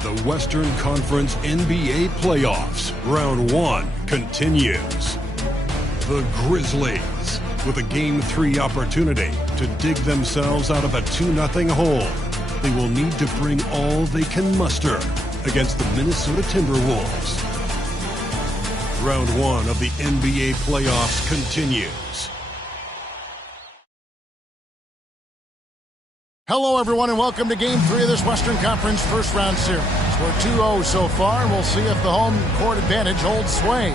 The Western Conference NBA playoffs, round 1 continues. The Grizzlies, with a Game 3 opportunity to dig themselves out of a 2-0 hole. They will need to bring all they can muster against the Minnesota Timberwolves. Round 1 of the NBA playoffs continues. Hello, everyone, and welcome to Game 3 of this Western Conference first-round series. We're 2-0 so far, and we'll see if the home court advantage holds sway.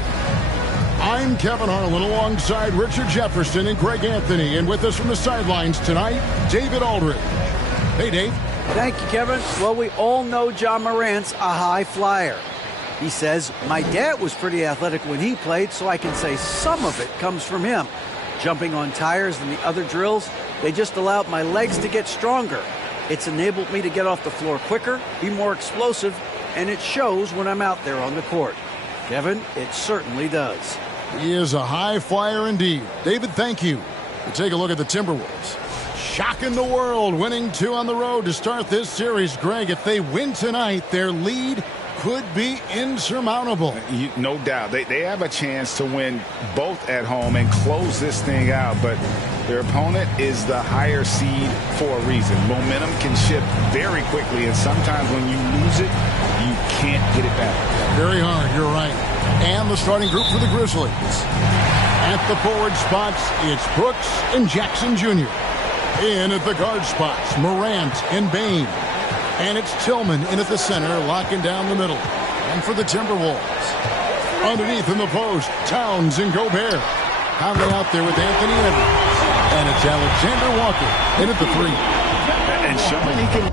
I'm Kevin Harlan alongside Richard Jefferson and Greg Anthony, and with us from the sidelines tonight, David Aldridge. Hey, Dave. Thank you, Kevin. Well, we all know Ja Morant's a high flyer. He says, my dad was pretty athletic when he played, so I can say some of it comes from him. Jumping on tires and the other drills, they just allowed my legs to get stronger. It's enabled me to get off the floor quicker, be more explosive, and it shows when I'm out there on the court. Kevin, it certainly does. He is a high flyer indeed. David, thank you. We take a look at the Timberwolves. Shocking the world, winning 2 on the road to start this series. Greg, if they win tonight, their lead could be insurmountable. No doubt. They have a chance to win both at home and close this thing out, but their opponent is the higher seed for a reason. Momentum can shift very quickly, and sometimes when you lose it, you can't get it back. Very hard, you're right. And the starting group for the Grizzlies. At the forward spots, it's Brooks and Jackson Jr. In at the guard spots, Morant and Bane. And it's Tillman in at the center, locking down the middle. And for the Timberwolves, underneath in the post, Towns and Gobert. Conley out there with Anthony Edwards. And it's Alexander Walker in at the 3. And showing he can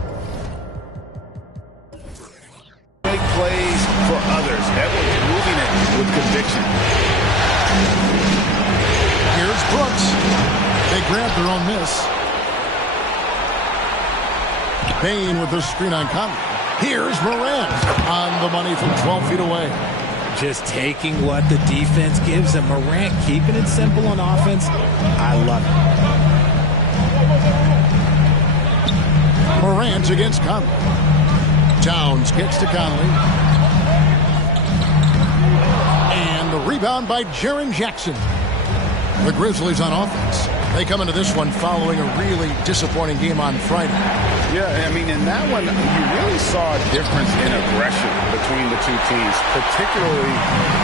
make plays for others. Edwards moving it with conviction. Here's Brooks. They grabbed their own miss. Bane with the screen on Conley. Here's Morant on the money from 12 feet away. Just taking what the defense gives him. Morant keeping it simple on offense. I love it. Morant against Conley. Towns gets to Conley. And the rebound by Jaren Jackson. The Grizzlies on offense. They come into this one following a really disappointing game on Friday. Yeah, I mean, in that one, you really saw a difference in aggression between the two teams, particularly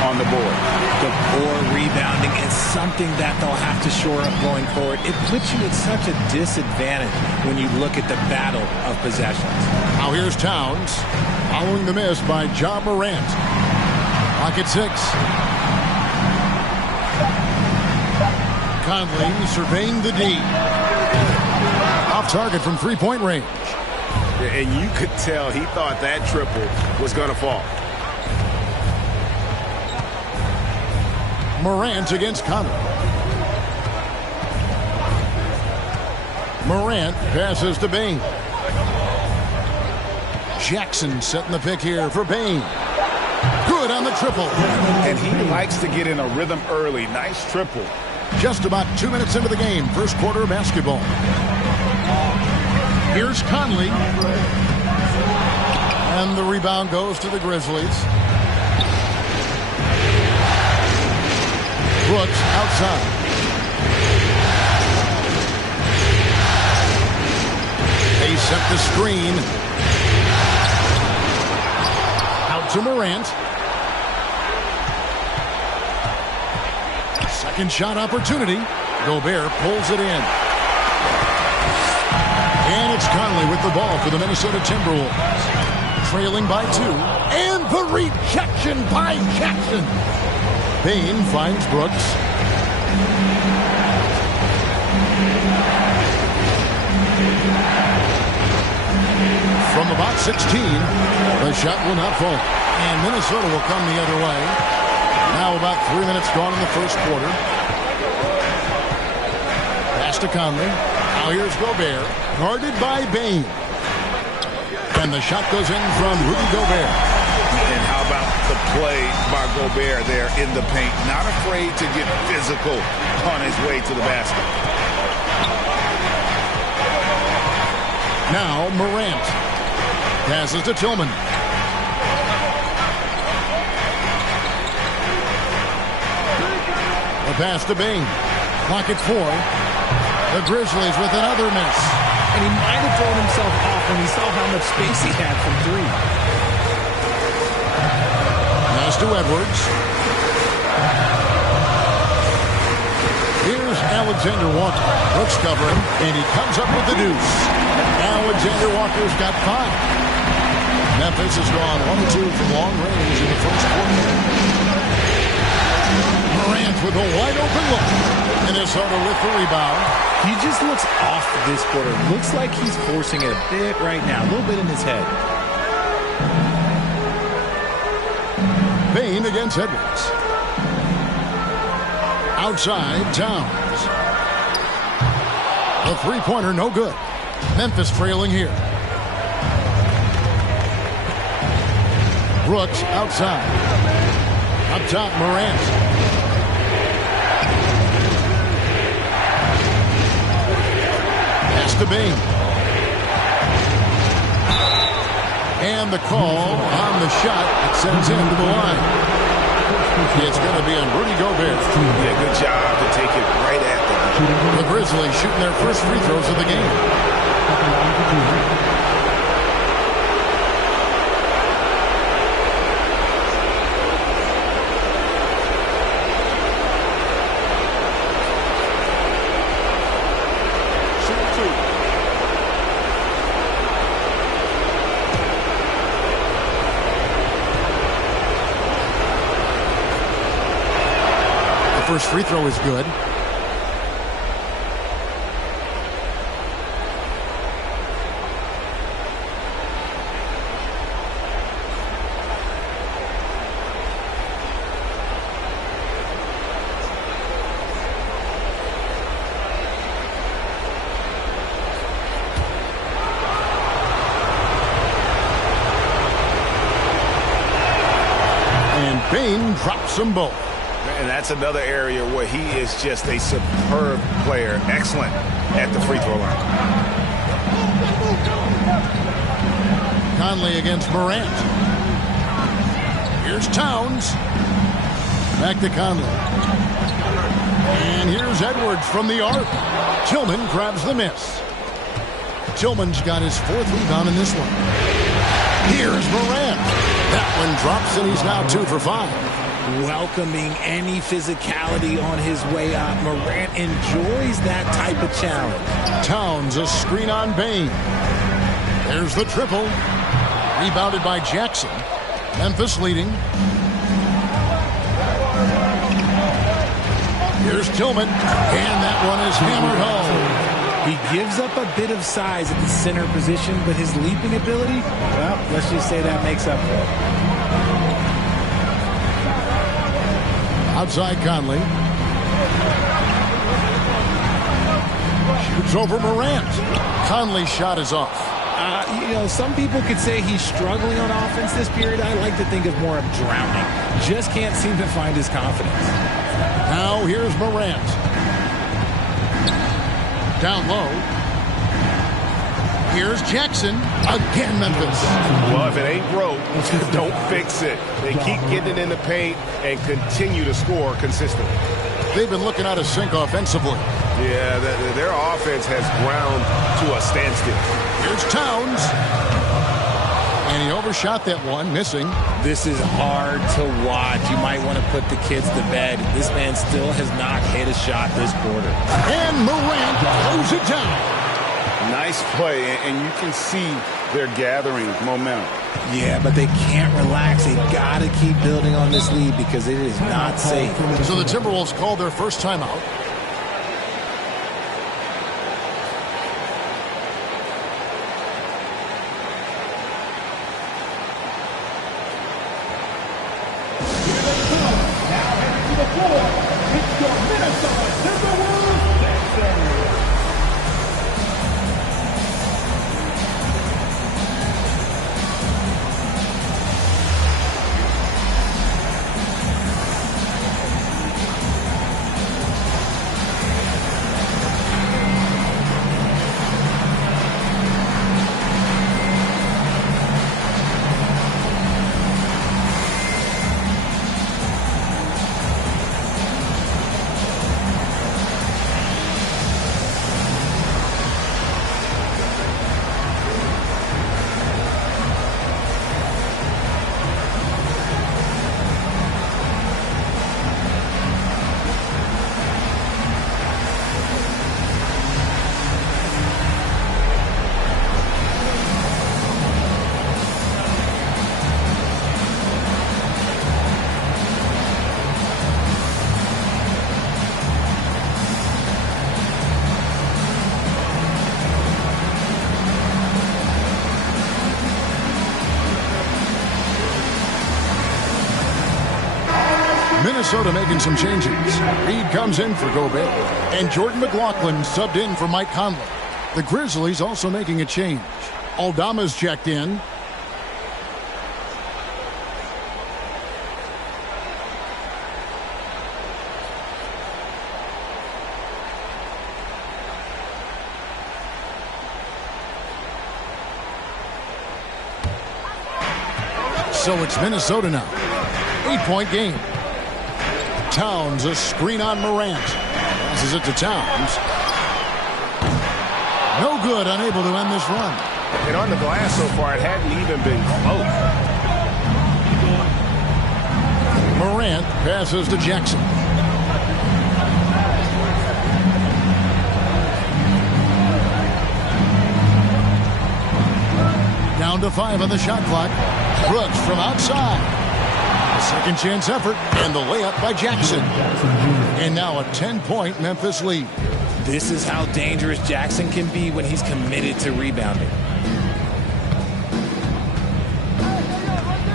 on the board. The poor rebounding is something that they'll have to shore up going forward. It puts you at such a disadvantage when you look at the battle of possessions. Now here's Towns, following the miss by Ja Morant. Clock at 6. Conley surveying the D. Off target from three-point range. And you could tell he thought that triple was going to fall. Morant against Conley. Morant passes to Bane. Jackson setting the pick here for Bane. Good on the triple. And he likes to get in a rhythm early. Nice triple. Just about 2 minutes into the game, first quarter of basketball. Here's Conley. And the rebound goes to the Grizzlies. Brooks outside. They set the screen. Out to Morant. Second shot opportunity. Gobert pulls it in. And it's Conley with the ball for the Minnesota Timberwolves. Trailing by 2. And the rejection by Jackson. Bane finds Brooks. From about 16, the shot will not fall. And Minnesota will come the other way. Now about 3 minutes gone in the first quarter. Pass to Conley. Now here's Gobert. Guarded by Bane. And the shot goes in from Rudy Gobert. And how about the play by Gobert there in the paint? Not afraid to get physical on his way to the basket. Now Morant. Passes to Tillman. The pass to Bing. Clock at 4. The Grizzlies with another miss. And he might have thrown himself off when he saw how much space he had from 3. Pass to Edwards. Here's Alexander Walker. Brooks covering, and he comes up with the deuce. Alexander Walker's got 5. Memphis has gone 1-2 from long range in the first quarter. Morant with a wide-open look. Minnesota with the rebound. He just looks off this quarter. Looks like he's forcing it a bit right now. A little bit in his head. Bain against Edwards. Outside, Towns. The three-pointer, no good. Memphis trailing here. Brooks outside. Up top, Morant. Pass to Bing. And the call on the shot that sends him to the line. It's going to be on Rudy Gobert. Yeah, good job to take it right at the Grizzlies shooting their first free throws of the game. First free throw is good. And Bain drops them both. And that's another area where he is just a superb player. Excellent at the free throw line. Conley against Morant. Here's Towns. Back to Conley. And here's Edwards from the arc. Tillman grabs the miss. Tillman's got his 4th rebound in this one. Here's Morant. That one drops, and he's now 2 for 5. Welcoming any physicality on his way up. Morant enjoys that type of challenge. Towns, a screen on Bain. There's the triple. Rebounded by Jackson. Memphis leading. Here's Tillman. And that one is hammered home. He gives up a bit of size at the center position, but his leaping ability, well, let's just say that makes up for it. Outside Conley. Shoots over Morant. Conley's shot is off. Some people could say he's struggling on offense this period. I like to think of more of drowning. Just can't seem to find his confidence. Now here's Morant. Down low. Here's Jackson. Again, Memphis. Well, if it ain't broke, don't fix it. They keep getting it in the paint and continue to score consistently. They've been looking out of sync offensively. Yeah, their offense has ground to a standstill. Here's Towns. And he overshot that one, missing. This is hard to watch. You might want to put the kids to bed. This man still has not hit a shot this quarter. And Morant throws it down. Nice play, and you can see they're gathering momentum. Yeah, but they can't relax. They got to keep building on this lead because it is not safe. So the Timberwolves called their first timeout. Now heading to the floor, it's your Minnesota Timberwolves next. Minnesota making some changes. Reed comes in for Gobert. And Jordan McLaughlin subbed in for Mike Conley. The Grizzlies also making a change. Aldama's checked in. So it's Minnesota now. 8-point game. Towns, a screen on Morant. Passes it to Towns. No good, unable to end this run. And on the glass so far, it hadn't even been close. Morant passes to Jackson. Down to 5 on the shot clock. Brooks from outside. A second chance effort and the layup by Jackson. And now a 10-point Memphis lead. This is how dangerous Jackson can be when he's committed to rebounding.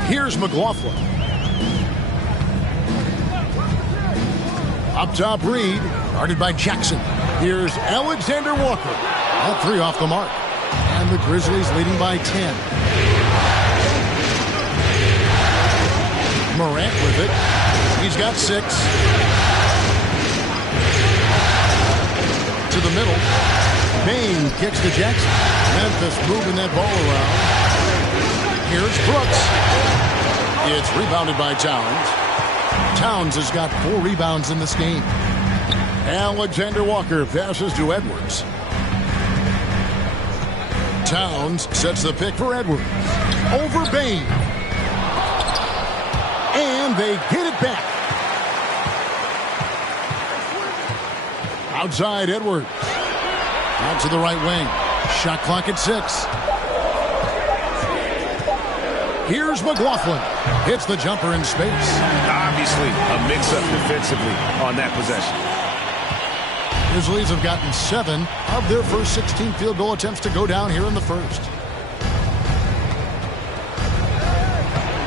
Here's McLaughlin. Up top, Reed. Guarded by Jackson. Here's Alexander Walker. All 3 off the mark. And the Grizzlies leading by 10. Morant with it. He's got 6. To the middle. Bain kicks to Jackson. Memphis moving that ball around. Here's Brooks. It's rebounded by Towns. Towns has got 4 rebounds in this game. Alexander Walker passes to Edwards. Towns sets the pick for Edwards. Over Bain. And they get it back. Outside Edwards. Out to the right wing. Shot clock at 6. Here's McLaughlin. Hits the jumper in space. Obviously, a mix-up defensively on that possession. Grizzlies have gotten 7 of their first 16 field goal attempts to go down here in the first.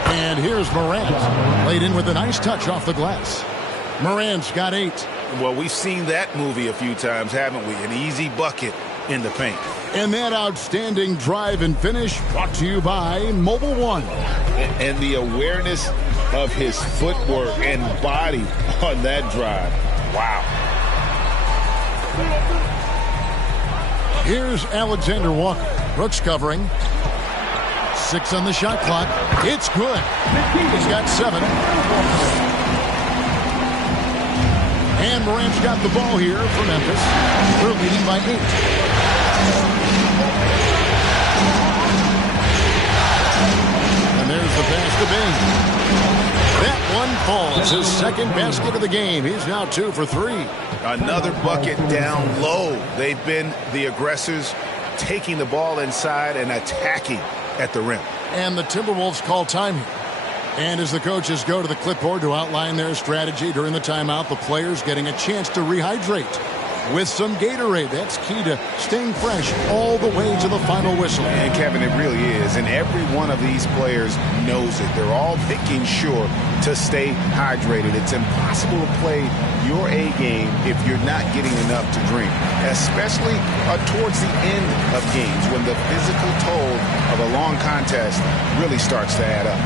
And here's Morant. Laid in with a nice touch off the glass. Morant's got 8. Well, we've seen that movie a few times, haven't we? An easy bucket in the paint. And that outstanding drive and finish brought to you by Mobile One. And the awareness of his footwork and body on that drive. Wow. Here's Alexander Walker. Brooks covering. 6 on the shot clock. It's good. He's got 7. And Morant's got the ball here for Memphis. They're leading by 8. And there's the pass to Bain. That one falls. His second basket of the game. He's now 2 for 3. Another bucket down low. They've been the aggressors, taking the ball inside and attacking at the rim. And the Timberwolves call time here. And as the coaches go to the clipboard to outline their strategy during the timeout, the players getting a chance to rehydrate with some Gatorade. That's key to staying fresh all the way to the final whistle. And Kevin, it really is. And every one of these players knows it. They're all making sure to stay hydrated. It's impossible to play your A game if you're not getting enough to drink, especially towards the end of games when the physical toll of a long contest really starts to add up.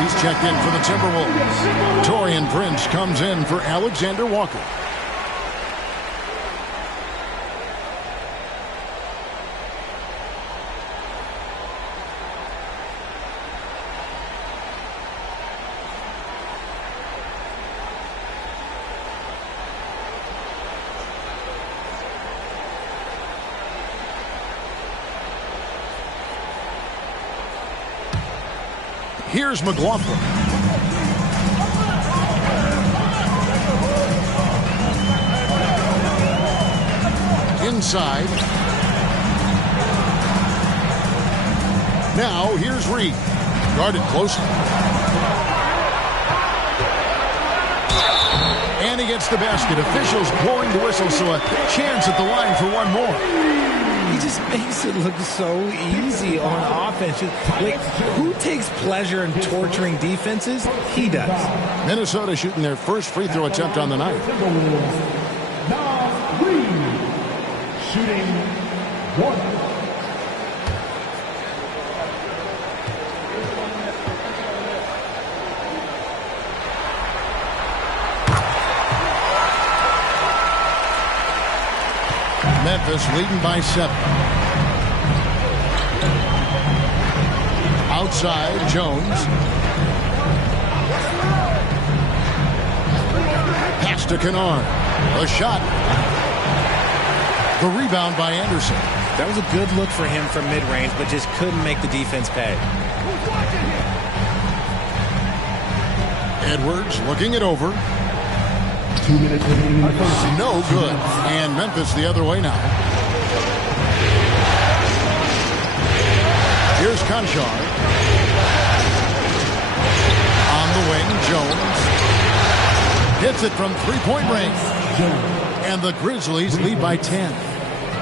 He's checked in for the Timberwolves. Taurean Prince comes in for Alexander Walker. Here's McLaughlin. Inside. Now here's Reed. Guarded closely. And he gets the basket. Officials blowing the whistle, so a chance at the line for one more. He just makes it look so easy on offense. Like, who takes pleasure in torturing defenses? He does. Minnesota shooting their first free throw attempt on the night. Shooting one. Memphis leading by 7. Outside, Jones. Pass to Kennard. A shot. The rebound by Anderson. That was a good look for him from mid-range, but just couldn't make the defense pay. Edwards looking it over. 2 minutes remaining. No good. And Memphis the other way now. Here's Conchar. On the wing, Jones. Hits it from three-point range. And the Grizzlies lead by 10.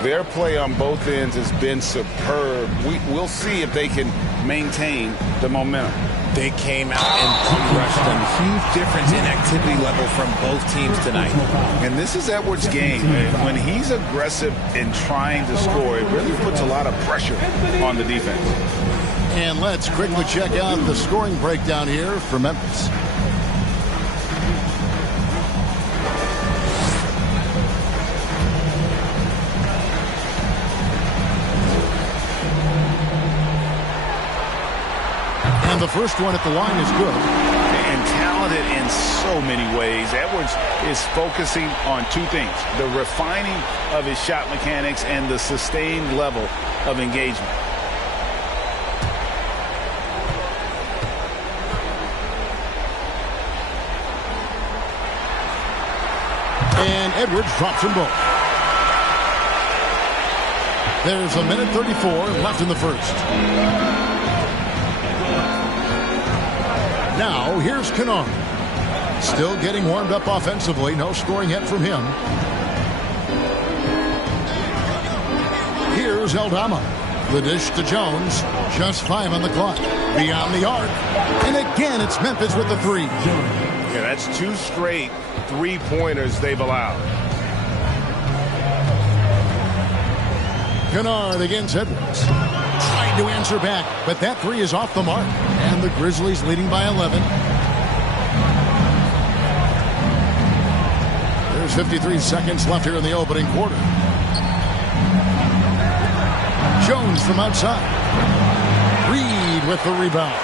Their play on both ends has been superb. We'll see if they can maintain the momentum. They came out and crushed them. Huge difference in activity level from both teams tonight. And this is Edwards' game. When he's aggressive in trying to score, it really puts a lot of pressure on the defense. And let's quickly check out the scoring breakdown here for Memphis. And the first one at the line is good. And talented in so many ways. Edwards is focusing on two things: the refining of his shot mechanics and the sustained level of engagement. And Edwards drops them both. There's a minute 34 left in the first. Now, here's Kennard. Still getting warmed up offensively. No scoring yet from him. Here's Aldama. The dish to Jones. Just 5 on the clock. Beyond the arc. And again, it's Memphis with the 3. Yeah, that's 2 straight three-pointers they've allowed. Kennard against Edwards. Trying to answer back, but that 3 is off the mark. And the Grizzlies leading by 11. There's 53 seconds left here in the opening quarter. Jones from outside. Reed with the rebound.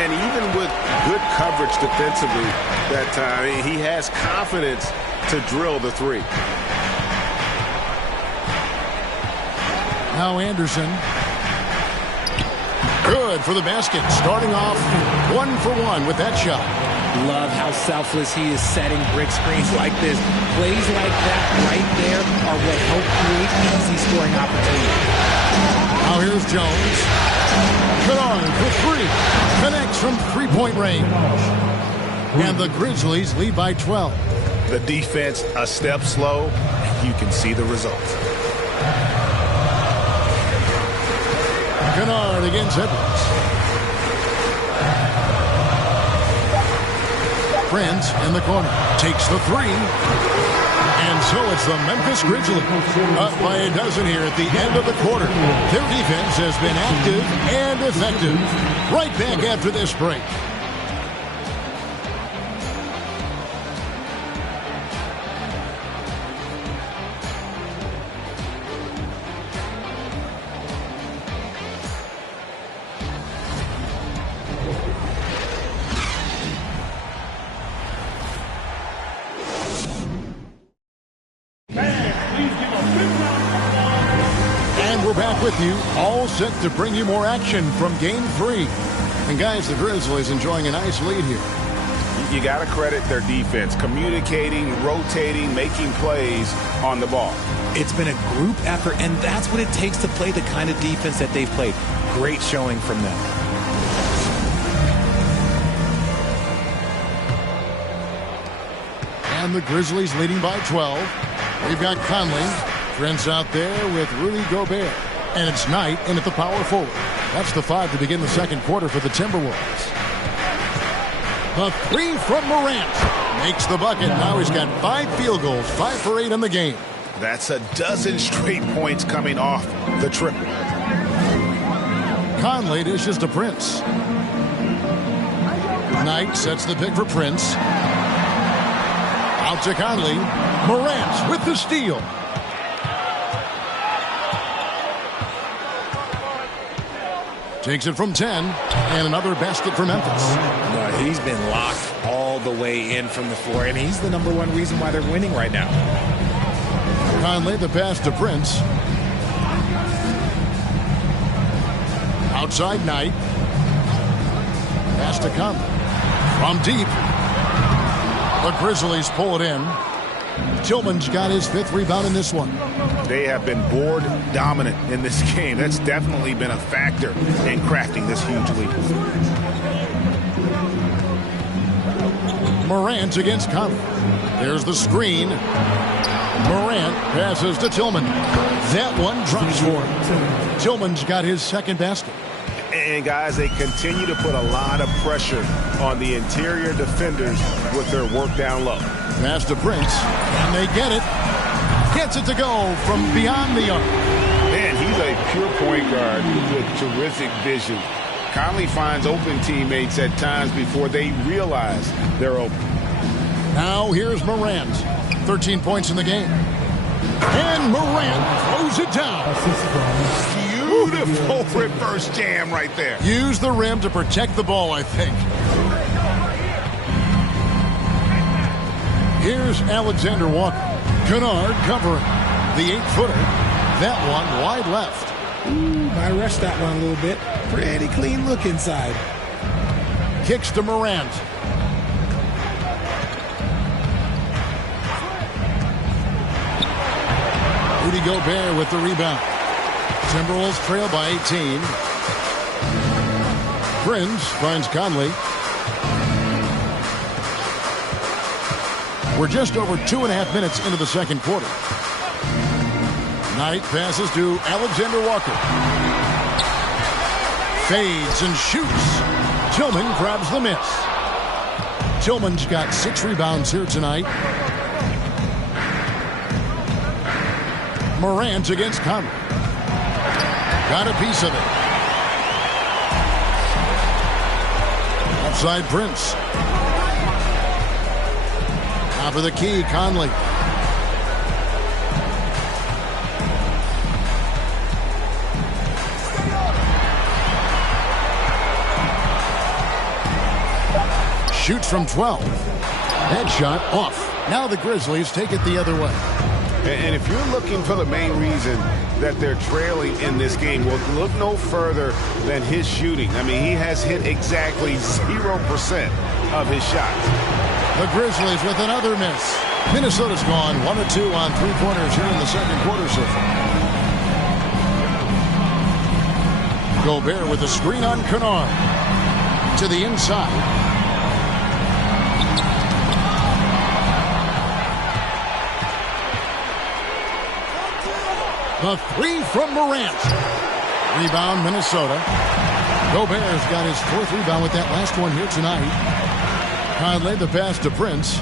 And even with good coverage defensively that time, he has confidence to drill the 3. Now Anderson. Good for the basket. Starting off 1 for 1 with that shot. Love how selfless he is setting brick screens like this. Plays like that right there are what help create easy scoring opportunities. Now here's Jones. Kennard for 3. Connects from three-point range. And the Grizzlies lead by 12. The defense a step slow, and you can see the results. Kennard against Edwards. Brent in the corner. Takes the 3. And so it's the Memphis Grizzlies up by a dozen here at the end of the quarter. Their defense has been active and effective. Right back after this break. With you, all set to bring you more action from Game 3. And guys, the Grizzlies enjoying a nice lead here. You got to credit their defense, communicating, rotating, making plays on the ball. It's been a group effort, and that's what it takes to play the kind of defense that they've played. Great showing from them. And the Grizzlies leading by 12. We've got Conley. Prince out there with Rudy Gobert. And it's Knight in at the power forward. That's the 5 to begin the second quarter for the Timberwolves. The 3 from Morant. Makes the bucket. Now he's got 5 field goals, 5 for 8 in the game. That's a dozen straight points coming off the triple. Conley dishes to Prince. Knight sets the pick for Prince. Out to Conley. Morant with the steal. Takes it from 10. And another basket for Memphis. No, he's been locked all the way in from the floor, and he's the #1 reason why they're winning right now. Conley, the pass to Prince. Outside Knight. Pass to Conley. From deep. The Grizzlies pull it in. Tillman's got his 5th rebound in this one. They have been board dominant in this game. That's definitely been a factor in crafting this huge lead. Morant against Conley. There's the screen. Morant passes to Tillman. That one drops for him. Tillman's got his 2nd basket. And guys, they continue to put a lot of pressure on the interior defenders with their work down low. Pass to Prince, and they get it. Gets it to go from beyond the arc. Man, he's a pure point guard with terrific vision. Conley finds open teammates at times before they realize they're open. Now here's Morant. 13 points in the game. And Morant throws it down. Beautiful reverse jam right there. Use the rim to protect the ball, I think. Here's Alexander Walker. Kennard covering. The 8-footer. That one wide left. Ooh, I rushed that one a little bit. Pretty clean look inside. Kicks to Morant. Rudy Gobert with the rebound. Timberwolves trail by 18. Prince finds Conley. We're just over 2.5 minutes into the second quarter. Knight passes to Alexander Walker. Fades and shoots. Tillman grabs the miss. Tillman's got 6 rebounds here tonight. Morant against Conley. Got a piece of it. Outside Prince. Top of the key, Conley. Shoots from 12. Headshot off. Now the Grizzlies take it the other way. And if you're looking for the main reason that they're trailing in this game, well, look no further than his shooting. I mean, he has hit exactly 0% of his shots. The Grizzlies with another miss. Minnesota's gone 1 of 2 on 3-pointers here in the second quarter so far. Gobert with a screen on Kennard. To the inside. The 3 from Morant. Rebound, Minnesota. Gobert's got his 4th rebound with that last one here tonight. Conley, the pass to Prince.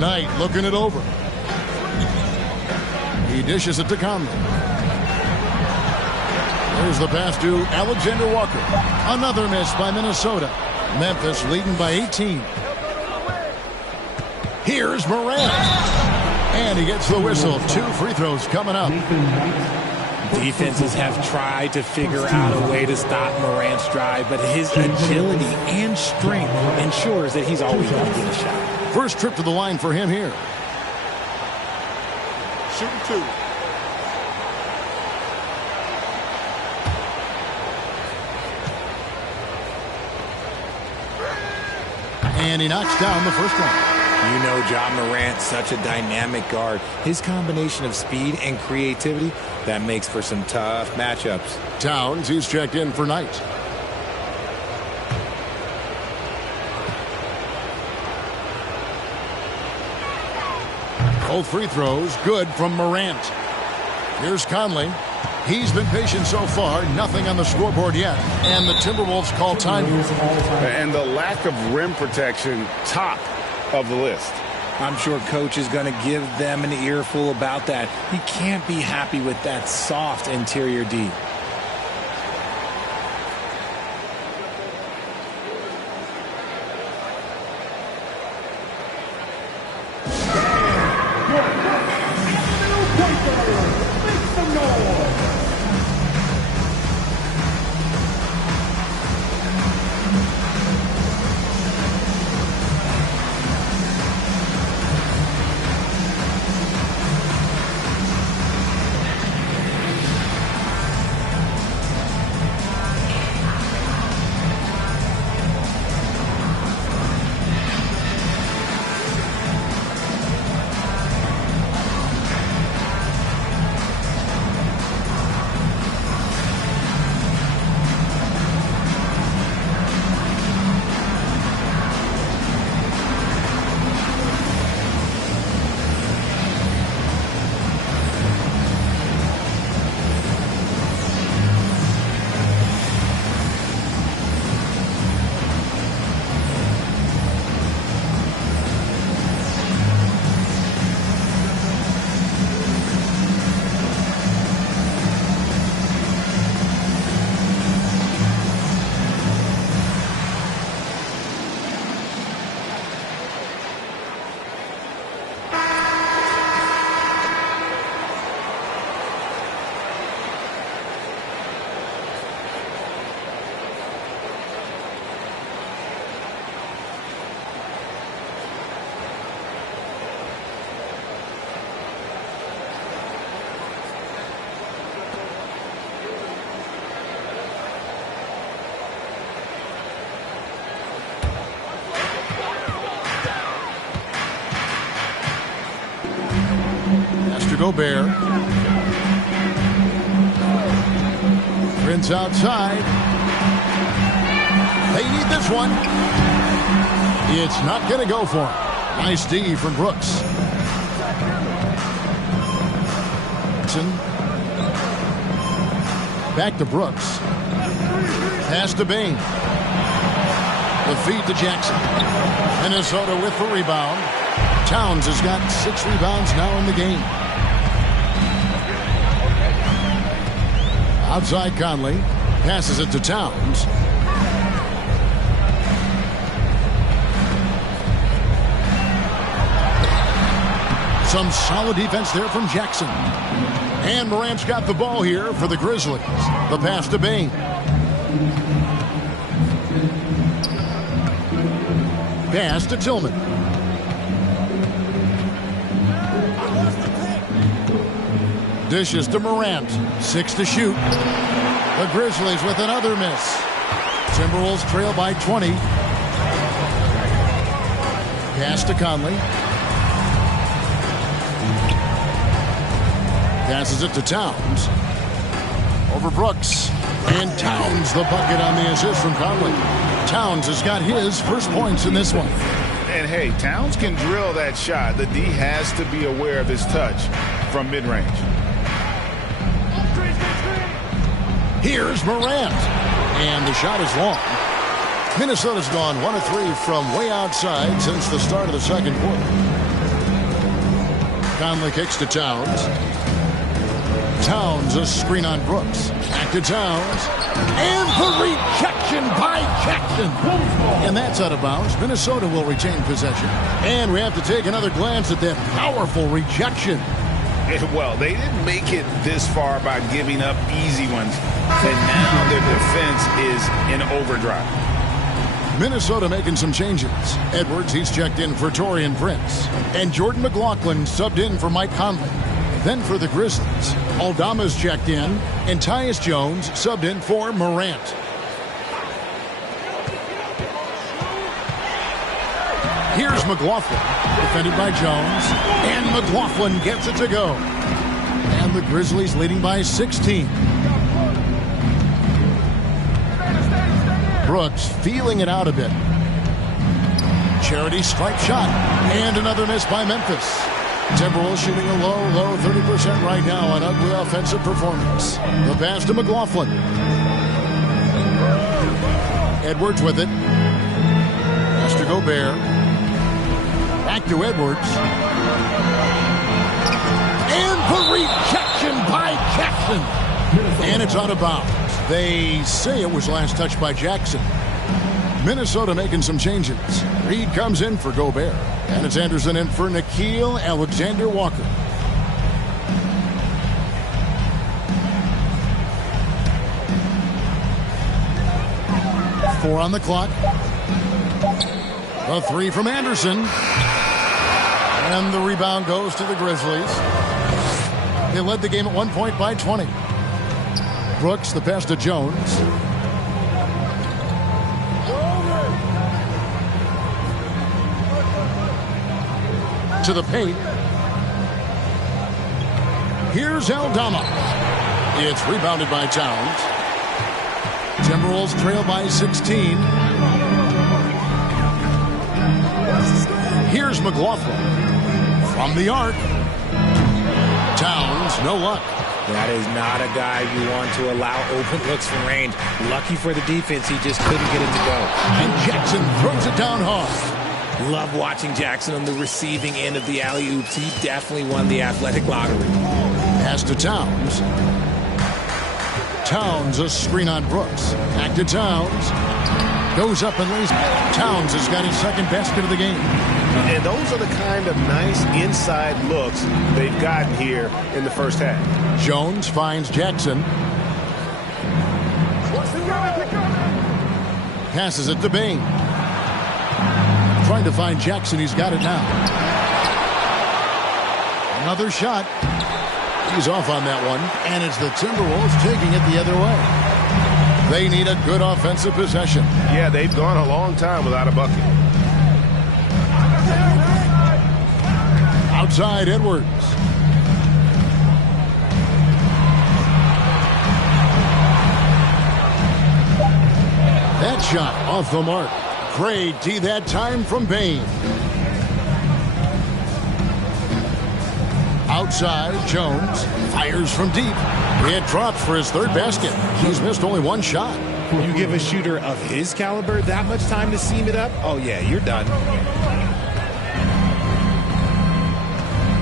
Knight looking it over. He dishes it to Conley. There's the pass to Alexander Walker. Another miss by Minnesota. Memphis leading by 18. Here's Morant. And he gets the whistle. 2 free throws coming up. Defenses have tried to figure out a way to stop Morant's drive, but his agility and strength ensures that he's always going to get a shot. First trip to the line for him here. Shooting 2. And he knocks down the first one. You know Ja Morant, such a dynamic guard. His combination of speed and creativity, that makes for some tough matchups. Towns, he's checked in for Knight. Both free throws good from Morant. Here's Conley. He's been patient so far. Nothing on the scoreboard yet. And the Timberwolves call time. And the lack of rim protection, top of the list. I'm sure coach is going to give them an earful about that. He can't be happy with that soft interior D. Gobert. Prince outside. They need this one. It's not going to go for him. Nice D from Brooks. Back to Brooks. Pass to Bain. The feed to Jackson. Minnesota with the rebound. Towns has got 6 rebounds now in the game. Outside Conley. Passes it to Towns. Some solid defense there from Jackson. And Morant's got the ball here for the Grizzlies. The pass to Bain. Pass to Tillman. Dishes to Morant. 6 to shoot. The Grizzlies with another miss. Timberwolves trail by 20. Pass to Conley. Passes it to Towns. Over Brooks. And Towns the bucket on the assist from Conley. Towns has got his first points in this one. And hey, Towns can drill that shot. The D has to be aware of his touch from mid-range. Here's Morant. And the shot is long. Minnesota's gone 1 of 3 from way outside since the start of the second quarter. Conley kicks to Towns. Towns a screen on Brooks. Back to Towns. And the rejection by Jackson. And that's out of bounds. Minnesota will retain possession. And we have to take another glance at that powerful rejection. Well, they didn't make it this far by giving up easy ones. And now their defense is in overdrive. Minnesota making some changes. Edwards, he's checked in for Taurean Prince. And Jordan McLaughlin subbed in for Mike Conley. Then for the Grizzlies, Aldama's checked in, and Tyus Jones subbed in for Morant. Here's McLaughlin, defended by Jones, and McLaughlin gets it to go. And the Grizzlies leading by 16. Brooks feeling it out a bit. Charity stripe shot, and another miss by Memphis. Timberwolves shooting a low 30% right now on ugly offensive performance. The pass to McLaughlin. Edwards with it. Pass to Gobert. Back to Edwards. And the rejection by Jackson. And it's out of bounds. They say it was last touched by Jackson. Minnesota making some changes. Reed comes in for Gobert. And it's Anderson in for Nickeil Alexander-Walker. Four on the clock. A three from Anderson. And the rebound goes to the Grizzlies. They led the game at 1 point by 20. Brooks, the pass to Jones. To the paint. Here's Aldama. It's rebounded by Towns. Timberwolves trail by 16. Here's McLaughlin. From the arc. Towns, no luck. That is not a guy you want to allow open looks from range. Lucky for the defense, he just couldn't get it to go. And Jackson throws it down hard. Love watching Jackson on the receiving end of the alley-oops. He definitely won the athletic lottery. Pass to Towns. Towns, a screen on Brooks. Back to Towns. Goes up and lays. Towns has got his second basket of the game. And those are the kind of nice inside looks they've gotten here in the first half. Jones finds Jackson. Passes it to Bain. Trying to find Jackson. He's got it now. Another shot. He's off on that one. And it's the Timberwolves taking it the other way. They need a good offensive possession. Yeah, they've gone a long time without a bucket. Outside Edwards. That shot off the mark. Great D that time from Bain. Outside, Jones fires from deep. It drops for his third basket. He's missed only one shot. You give a shooter of his caliber that much time to seam it up? Oh, yeah, you're done.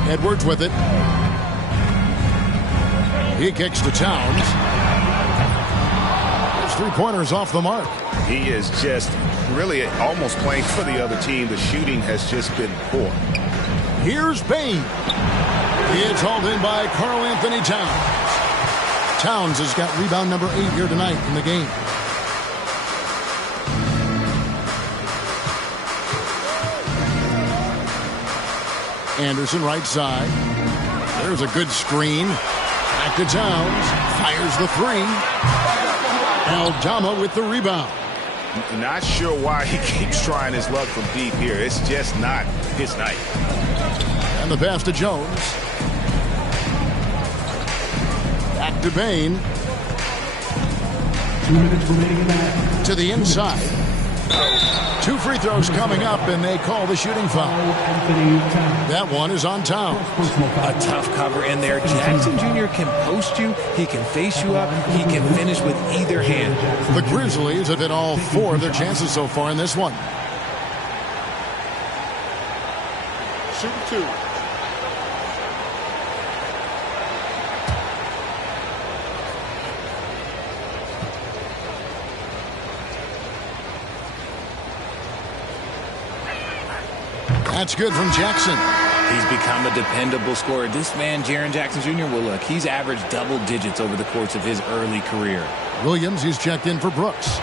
Edwards with it. He kicks to Towns. His three-pointers off the mark. He is just really almost playing for the other team. The shooting has just been poor. Here's Bain. It's hauled in by Karl Anthony Towns. Towns has got rebound number 8 here tonight in the game. Anderson right side. There's a good screen. Back to Towns. Fires the three. Aldama with the rebound. Not sure why he keeps trying his luck from deep here. It's just not his night. And the pass to Jones. Back to Bain. 2 minutes remaining in the half. To the inside. 2 free throws coming up, and they call the shooting foul. That one is on Towns. A tough cover in there. Jackson Jr. can post you. He can face you up. He can finish with either hand. The Grizzlies have hit all 4 of their chances so far in this one. Shoot 2. That's good from Jackson. He's become a dependable scorer. This man, Jaren Jackson Jr., well, look, he's averaged double digits over the course of his early career. Williams, he's checked in for Brooks.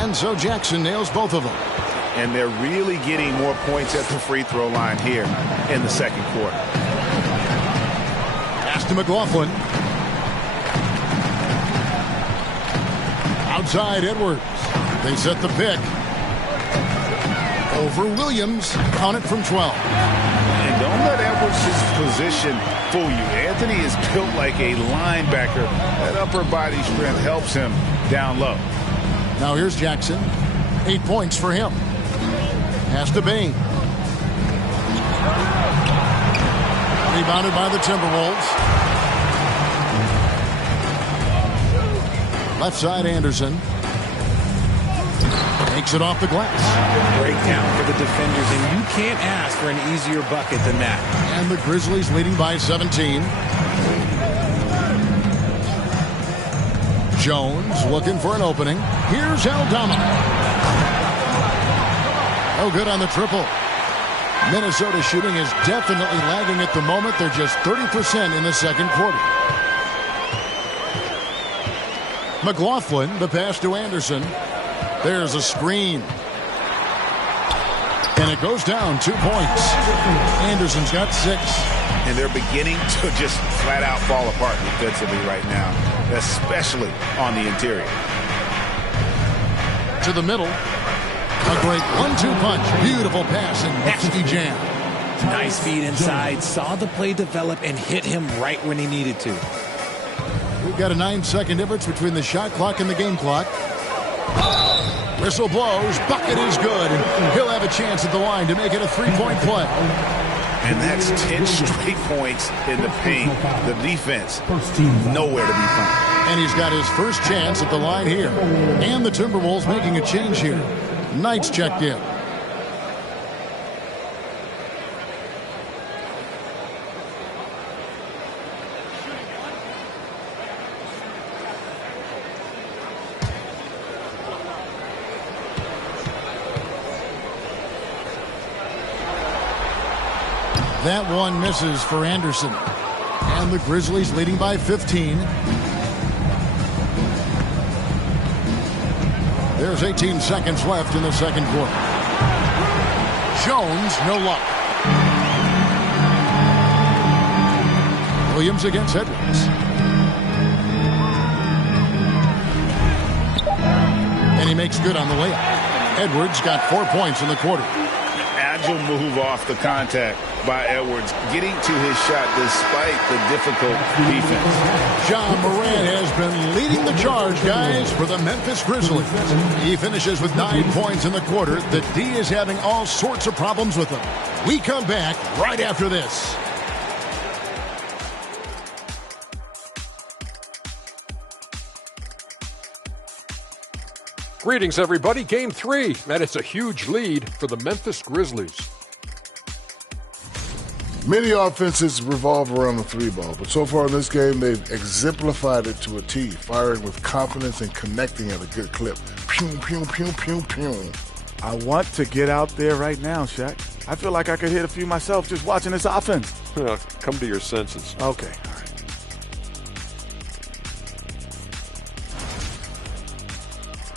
And so Jackson nails both of them. And they're really getting more points at the free throw line here in the second quarter. Pass to McLaughlin. Outside Edwards. They set the pick. Over Williams. Count it from 12. And don't let Edwards' position fool you. Anthony is built like a linebacker. That upper body strength helps him down low. Now here's Jackson. 8 points for him. Pass to Bain. Rebounded by the Timberwolves. Left side Anderson. Takes it off the glass. Breakdown for the defenders, and you can't ask for an easier bucket than that. And the Grizzlies leading by 17. Jones looking for an opening. Here's Aldama. No good on the triple. Minnesota shooting is definitely lagging at the moment. They're just 30% in the second quarter. McLaughlin, the pass to Anderson. There's a screen. And it goes down 2 points. Anderson's got 6. And they're beginning to just flat out fall apart defensively right now, especially on the interior. To the middle. A great 1-2 punch. Beautiful pass and nasty jam. Nice feed inside. Saw the play develop and hit him right when he needed to. We've got a 9-second difference between the shot clock and the game clock. Whistle blows. Bucket is good. And he'll have a chance at the line to make it a 3-point play. And that's 10 straight points in the paint. The defense, nowhere to be found. And he's got his first chance at the line here. And the Timberwolves making a change here. Knight's checked in. That one misses for Anderson. And the Grizzlies leading by 15. There's 18 seconds left in the second quarter. Jones, no luck. Williams against Edwards. And he makes good on the layup. Edwards got 4 points in the quarter. Agile move off the contact by Edwards, getting to his shot despite the difficult defense. Ja Morant has been leading the charge, guys, for the Memphis Grizzlies. He finishes with 9 points in the quarter. The D is having all sorts of problems with him. We come back right after this. Greetings, everybody. Game 3, and it's a huge lead for the Memphis Grizzlies. Many offenses revolve around the 3-ball, but so far in this game, they've exemplified it to a T, firing with confidence and connecting at a good clip. Pew, pew, pew, pew, pew. I want to get out there right now, Shaq. I feel like I could hit a few myself just watching this offense. Come to your senses. Okay.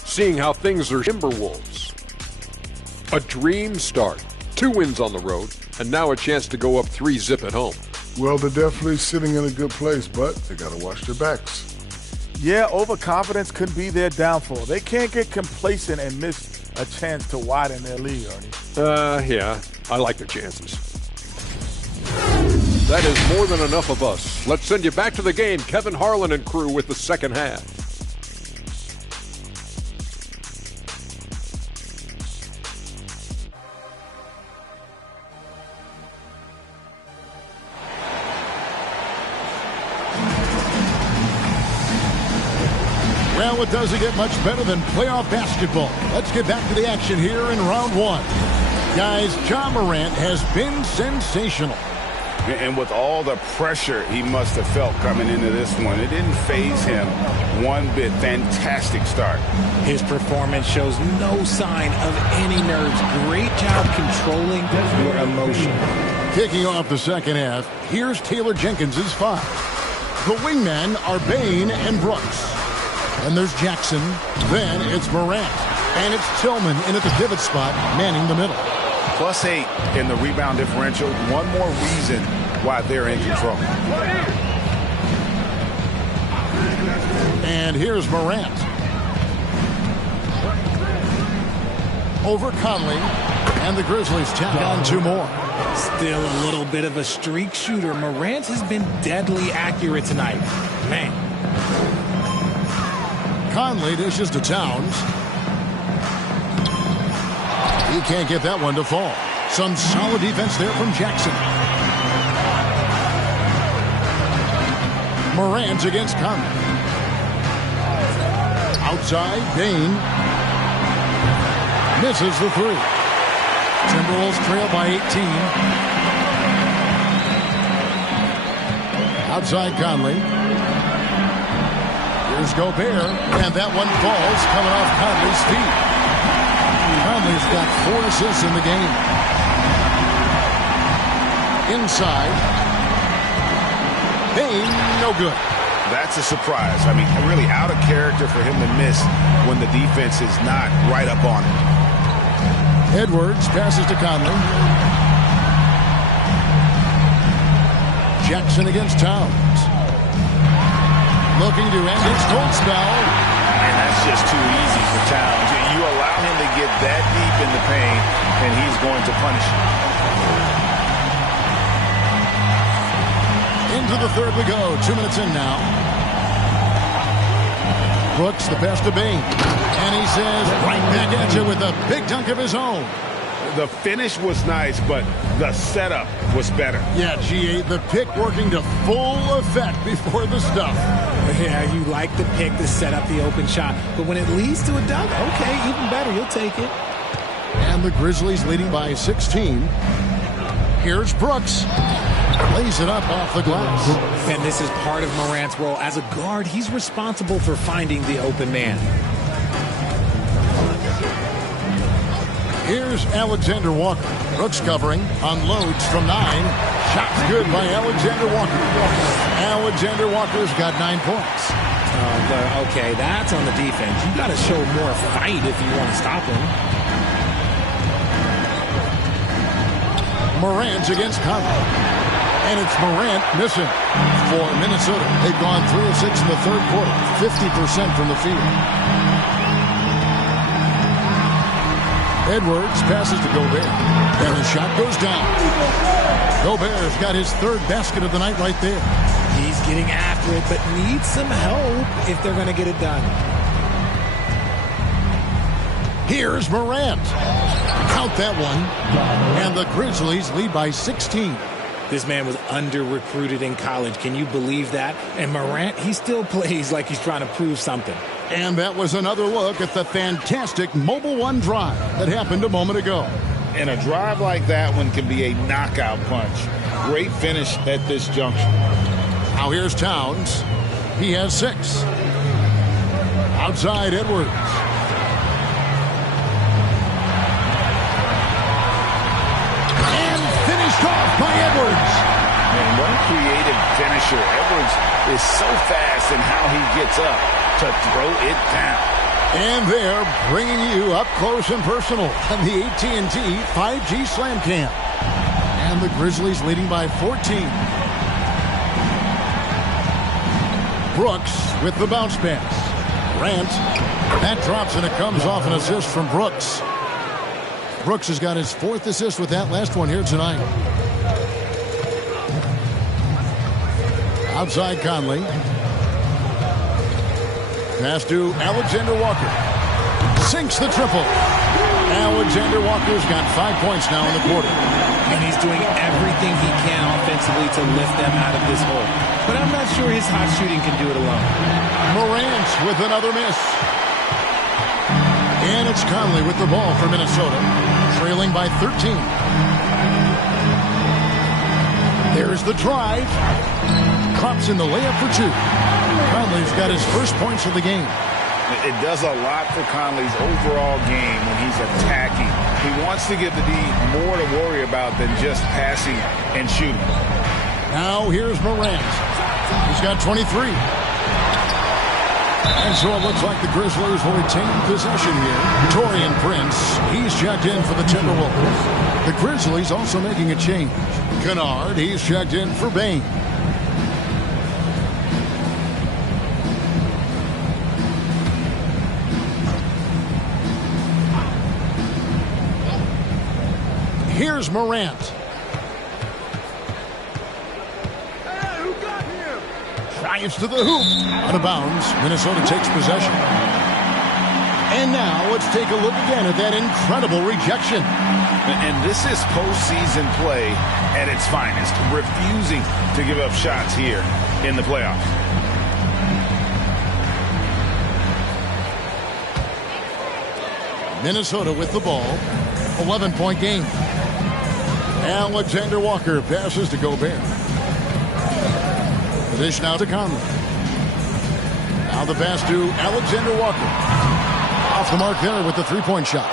Seeing how things are, Timberwolves. A dream start. 2 wins on the road, and now a chance to go up 3-zip at home. Well, they're definitely sitting in a good place, but they got to watch their backs. Yeah, overconfidence could be their downfall. They can't get complacent and miss a chance to widen their lead, Ernie. Yeah, I like their chances. That is more than enough of us. Let's send you back to the game. Kevin Harlan and crew with the second half. Well, it doesn't get much better than playoff basketball. Let's get back to the action here in round 1. Guys, Ja Morant has been sensational. And with all the pressure he must have felt coming into this one, it didn't faze him one bit. Fantastic start. His performance shows no sign of any nerves. Great job controlling your emotion. Kicking off the second half, here's Taylor Jenkins' 5. The wingmen are Bain and Brooks. And there's Jackson. Then it's Morant. And it's Tillman in at the pivot spot, manning the middle. +8 in the rebound differential. One more reason why they're in control. And here's Morant. over Conley. And the Grizzlies tack on 2 more. Still a little bit of a streak shooter. Morant has been deadly accurate tonight. Man. Conley dishes to Towns. He can't get that one to fall. Some solid defense there from Jackson. Morant against Conley. Outside, Bain. Misses the 3. Timberwolves trail by 18. Outside Conley. Here's Gobert. And that one falls coming off Conley's feet. Conley's got 4 assists in the game. Inside. Bain, no good. That's a surprise. I mean, really out of character for him to miss when the defense is not right up on him. Edwards passes to Conley. Jackson against Towns. Looking to end his cold spell. And that's just too easy for Towns. You allow him to get that deep in the paint, and he's going to punish you. Into the third we go. 2 minutes in now. Brooks, the pass to Bain. And he says, right back at you with a big dunk of his own. The finish was nice, but the setup was better. Yeah, GA, the pick working to full effect before the stuff. Yeah, you like the pick to set up the open shot. But when it leads to a dunk, okay, even better. You'll take it. And the Grizzlies leading by 16. Here's Brooks. Lays it up off the glass. And this is part of Morant's role. As a guard, he's responsible for finding the open man. Here's Alexander Walker. Brooks covering. Unloads from 9. Shots good by Alexander Walker. Alexander Walker's got 9 points. Okay, that's on the defense. You got to show more fight if you want to stop him. Morant's against Conley. And it's Morant missing for Minnesota. They've gone 3 of 6 in the third quarter. 50% from the field. Edwards passes to Gobert. And the shot goes down. Gobert's got his 3rd basket of the night right there. He's getting after it, but needs some help if they're going to get it done. Here's Morant. Count that one. And the Grizzlies lead by 16. This man was under-recruited in college. Can you believe that? And Morant, he still plays like he's trying to prove something. And that was another look at the fantastic Mobile One drive that happened a moment ago. And a drive like that one can be a knockout punch. Great finish at this junction. Now here's Towns. He has 6. Outside Edwards. Off by Edwards. And what a creative finisher. Edwards is so fast in how he gets up to throw it down. And they're bringing you up close and personal on the AT&T 5G Slam Cam. And the Grizzlies leading by 14. Brooks with the bounce pass. Morant. That drops and it comes off an assist from Brooks. Brooks has got his 4th assist with that last one here tonight. Outside Conley. Pass to Alexander Walker. Sinks the triple. Alexander Walker's got 5 points now in the quarter. And he's doing everything he can offensively to lift them out of this hole. But I'm not sure his hot shooting can do it alone. Morant with another miss. And it's Conley with the ball for Minnesota, trailing by 13. There's the drive. Drops in the layup for 2. Conley's got his first points of the game. It does a lot for Conley's overall game when he's attacking. He wants to give the D more to worry about than just passing and shooting. Now here's Morant. He's got 23. And so it looks like the Grizzlies will retain possession here. Taurean Prince, he's checked in for the Timberwolves. The Grizzlies also making a change. Kennard, he's checked in for Bain. Here's Morant. Drives to the hoop. Out of bounds. Minnesota takes possession. And now let's take a look again at that incredible rejection. And this is postseason play at its finest. Refusing to give up shots here in the playoffs. Minnesota with the ball. 11-point game. Alexander Walker passes to Gobert. The dish now to Conley. Now the pass to Alexander Walker. Off the mark there with the three-point shot.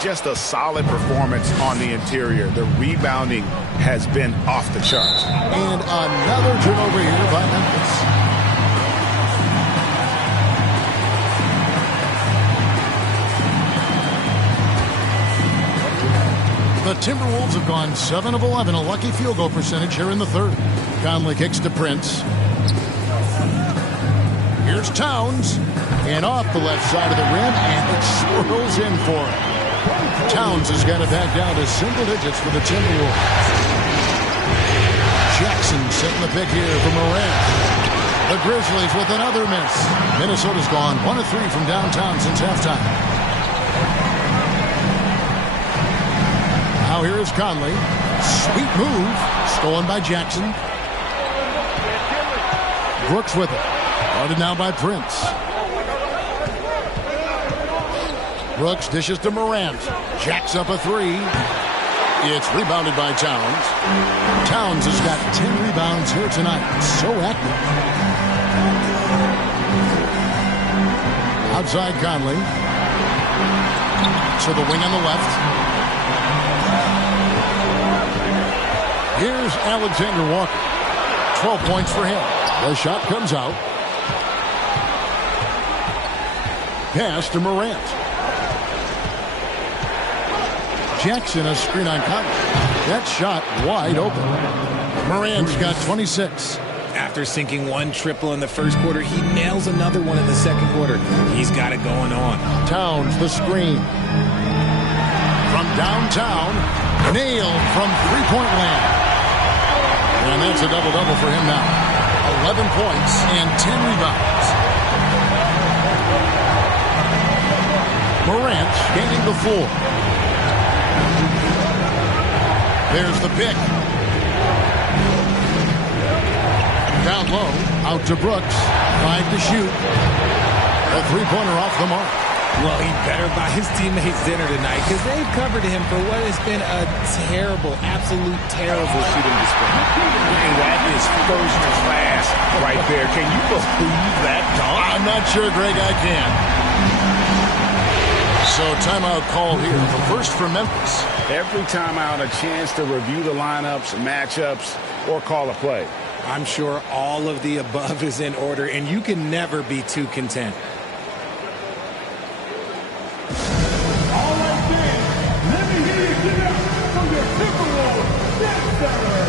Just a solid performance on the interior. The rebounding has been off the charts. And another turnover here by Memphis. The Timberwolves have gone 7 of 11, a lucky field goal percentage here in the third. Conley kicks to Prince. Here's Towns. And off the left side of the rim, and it swirls in for him. Towns has got it back down to single digits for the Timberwolves. Jackson setting the pick here for Morant. The Grizzlies with another miss. Minnesota's gone 1 of 3 from downtown since halftime. Now here is Conley. Sweet move. Stolen by Jackson. Brooks with it. Guarded now by Prince. Brooks dishes to Morant. Jacks up a three. It's rebounded by Towns. Towns has got 10 rebounds here tonight. So active. Outside Conley. To the wing on the left. Here's Alexander Walker. 12 points for him. The shot comes out. Pass to Morant. Jackson a screen on Conley. That shot wide open. Morant's got 26. After sinking one triple in the first quarter, he nails another one in the second quarter. He's got it going on. Towns the screen. From downtown. Nailed from three-point land. And that's a double-double for him now. 11 points and 10 rebounds. Morant gaining the floor. There's the pick. Down low, out to Brooks. 5 to shoot. A three-pointer off the mark. Well, he better buy his teammates dinner tonight because they've covered him for what has been a terrible, absolute terrible shooting display. And that is first class right there. Can you believe that dunk? I'm not sure, Greg, I can. So timeout call here. The first for Memphis. Every timeout, a chance to review the lineups, matchups, or call a play. I'm sure all of the above is in order, and you can never be too content. All right, fans, let me hear you get up from your Timberwolves Death Center.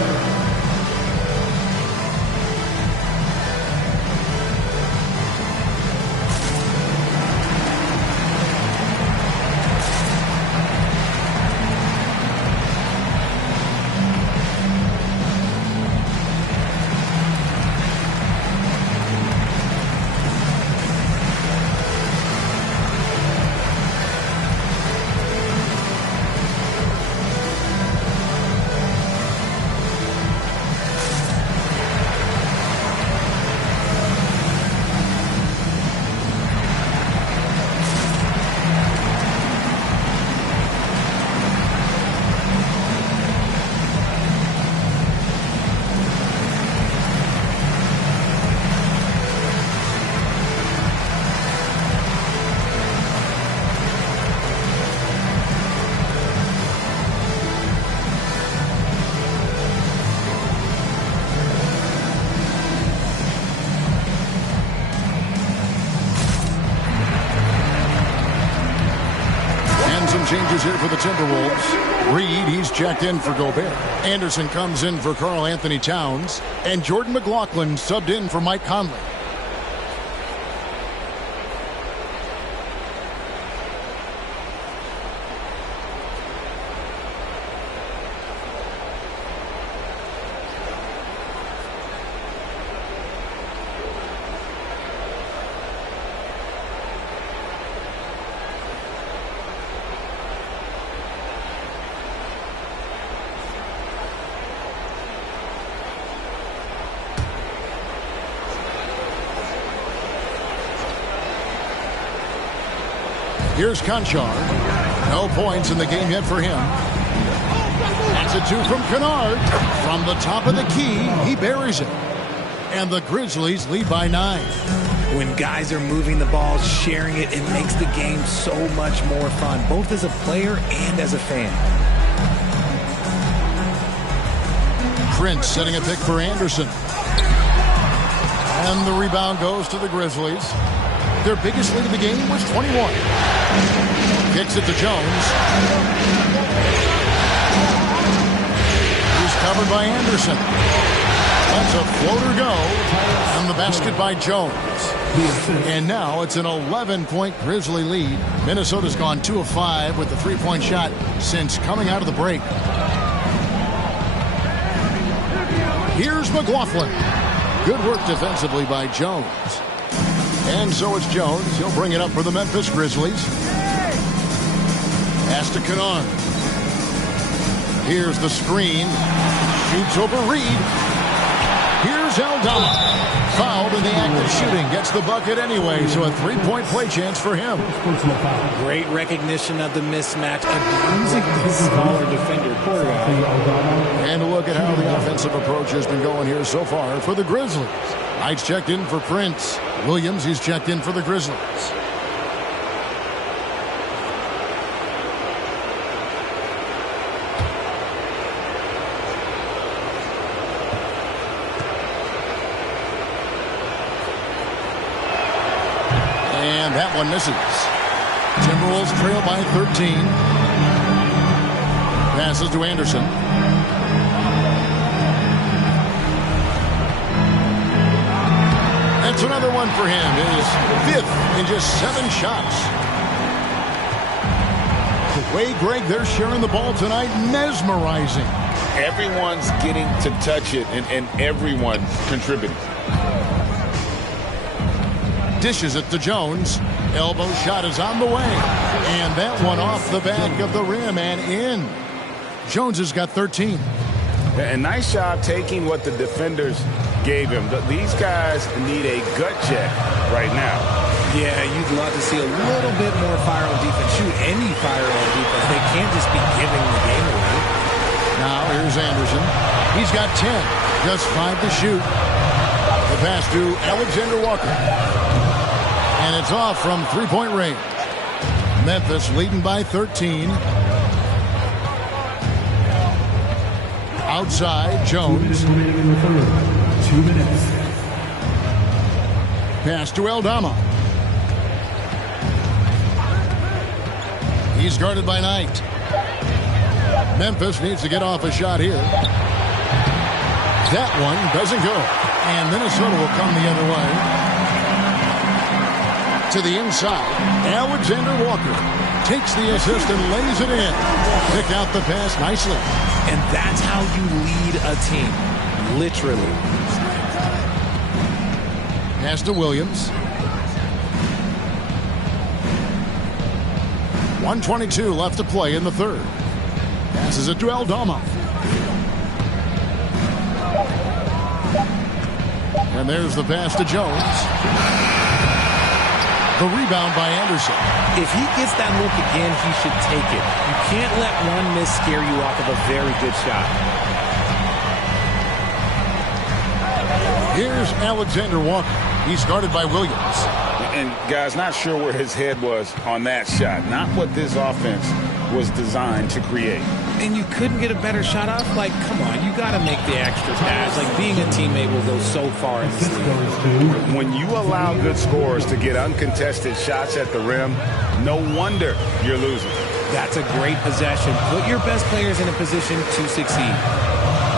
Changes here for the Timberwolves. Reed, he's checked in for Gobert. Anderson comes in for Karl Anthony Towns. And Jordan McLaughlin subbed in for Mike Conley. Here's Conchar. No points in the game yet for him. That's a 2 from Kennard. From the top of the key, he buries it. And the Grizzlies lead by 9. When guys are moving the ball, sharing it, it makes the game so much more fun, both as a player and as a fan. Prince setting a pick for Anderson. And the rebound goes to the Grizzlies. Their biggest lead of the game was 21. Kicks it to Jones. He's covered by Anderson. That's a floater go. And the basket by Jones. And now it's an 11-point Grizzly lead. Minnesota's gone 2 of 5 with the three-point shot since coming out of the break. Here's McLaughlin. Good work defensively by Jones. And so it's Jones. He'll bring it up for the Memphis Grizzlies. Pass to Kennard. Here's the screen. Shoots over Reed. Here's Aldama. Fouled in the act of shooting. Gets the bucket anyway, so a three-point play chance for him. Great recognition of the mismatch, abusing the smaller defender. And a look at how the offensive approach has been going here so far for the Grizzlies. Knight's checked in for Prince. Williams, he's checked in for the Grizzlies. And that one misses. Timberwolves trail by 13. Passes to Anderson. That's another one for him. His 5th in just 7 shots. The way, Greg, they're sharing the ball tonight, mesmerizing. Everyone's getting to touch it, and everyone contributing. Dishes it to Jones. Elbow shot is on the way. And that one off the back of the rim and in. Jones has got 13. And nice job taking what the defenders gave him. These guys need a gut check right now. Yeah, you'd love to see a little bit more fire on defense. Shoot any fire on defense. They can't just be giving the game away. Now here's Anderson. He's got 10. Just 5 to shoot. The pass to Alexander Walker. And it's off from three-point range. Memphis leading by 13. Outside, Jones. 2 minutes. Pass to Aldama. He's guarded by Knight. Memphis needs to get off a shot here. That one doesn't go. And Minnesota will come the other way. To the inside, Alexander Walker takes the assist and lays it in. Pick out the pass nicely. And that's how you lead a team. Literally. Pass to Williams. 1:22 left to play in the third. Passes it to Aldama. And there's the pass to Jones. The rebound by Anderson. If he gets that look again, he should take it. You can't let one miss scare you off of a very good shot. Here's Alexander Walker. He's guarded by Williams. And guys, not sure where his head was on that shot. Not what this offense was designed to create. And you couldn't get a better shot off? Like, come on, you got to make the extra pass. Like, being a teammate will go so far in this league. When you allow good scorers to get uncontested shots at the rim, no wonder you're losing. That's a great possession. Put your best players in a position to succeed.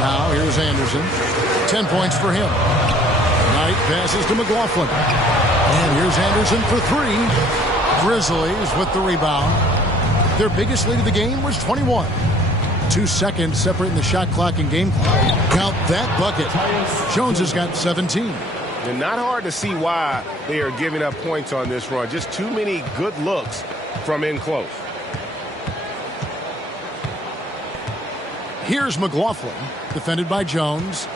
Now, here's Anderson. 10 points for him. Knight passes to McLaughlin. And here's Anderson for 3. Grizzlies with the rebound. Their biggest lead of the game was 21. 2 seconds separating the shot clock and game clock. Count that bucket. Jones has got 17. And not hard to see why they are giving up points on this run. Just too many good looks from in close. Here's McLaughlin, defended by Jones.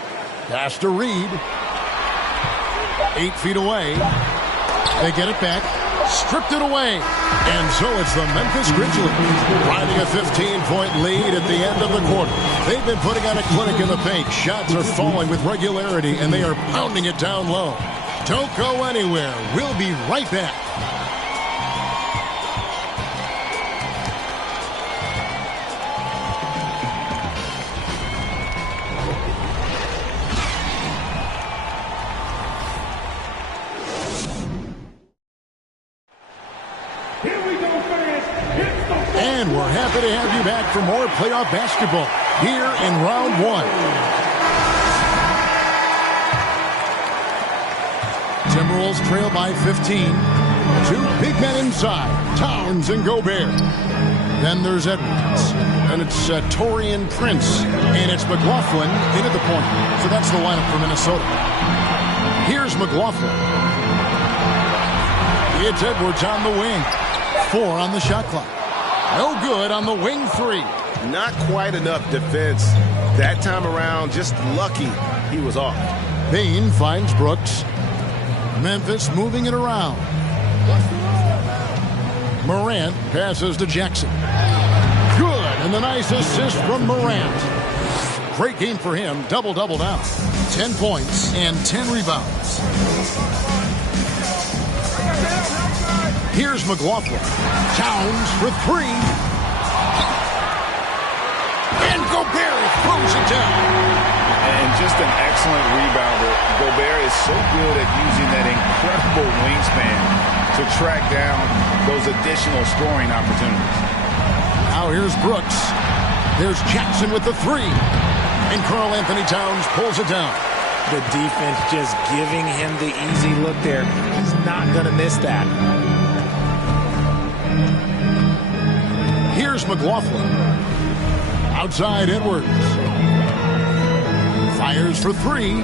Pass to Reed. 8 feet away. They get it back. stripped it away. And so it's the Memphis Grizzlies riding a 15-point lead at the end of the quarter. They've been putting on a clinic in the paint. Shots are falling with regularity, and they are pounding it down low. Don't go anywhere. We'll be right back. And we're happy to have you back for more playoff basketball here in round one. Timberwolves trail by 15. Two big men inside, Towns and Gobert. Then there's Edwards. And it's Taurean Prince. And it's McLaughlin into the point. So that's the lineup for Minnesota. Here's McLaughlin. It's Edwards on the wing. 4 on the shot clock. No good on the wing 3. Not quite enough defense that time around. Just lucky he was off. Bain finds Brooks. Memphis moving it around. Morant passes to Jackson. Good, and the nice assist from Morant. Great game for him. Double-double now. 10 points and 10 rebounds. Here's McLaughlin. Towns for 3. And Gobert throws it down. And just an excellent rebounder. Gobert is so good at using that incredible wingspan to track down those additional scoring opportunities. Now here's Brooks. There's Jackson with the 3. And Karl Anthony Towns pulls it down. The defense just giving him the easy look there. He's not going to miss that. Here's McLaughlin. Outside Edwards. Fires for 3.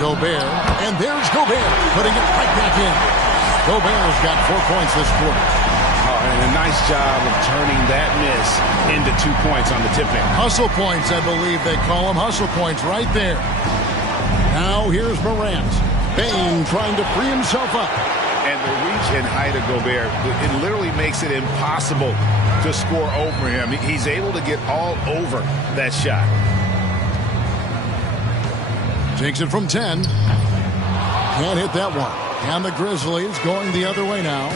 Gobert. And there's Gobert putting it right back in. Gobert's got 4 points this quarter. And a nice job of turning that miss into 2 points on the tip-in. Hustle points, I believe they call them. Hustle points right there. Now here's Morant. Bain trying to free himself up. And the reach and height of Gobert, it literally makes it impossible to score over him. He's able to get all over that shot. Takes it from 10. Can't hit that one. And the Grizzlies going the other way now.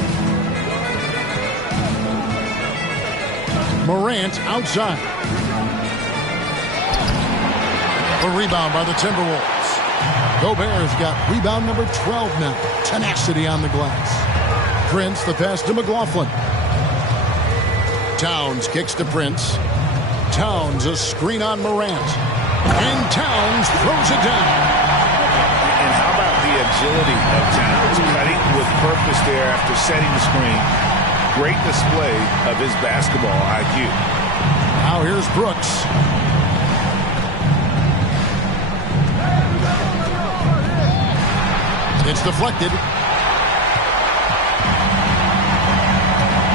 Morant outside. A rebound by the Timberwolves. Gobert's got rebound number 12 now. Tenacity on the glass. Prince, the pass to McLaughlin. Towns kicks to Prince. Towns, a screen on Morant. And Towns throws it down. And how about the agility of Towns? Cutting with purpose there after setting the screen. Great display of his basketball IQ. Now here's Brooks. It's deflected.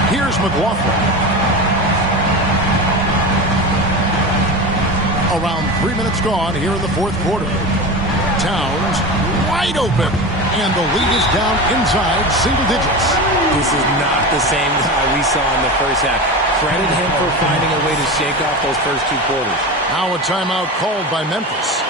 Here's McLaughlin. Around 3 minutes gone here in the fourth quarter. Towns wide open. And the lead is down inside single digits. This is not the same guy we saw in the first half. Credit him for finding a way to shake off those first 2 quarters. Now a timeout called by Memphis.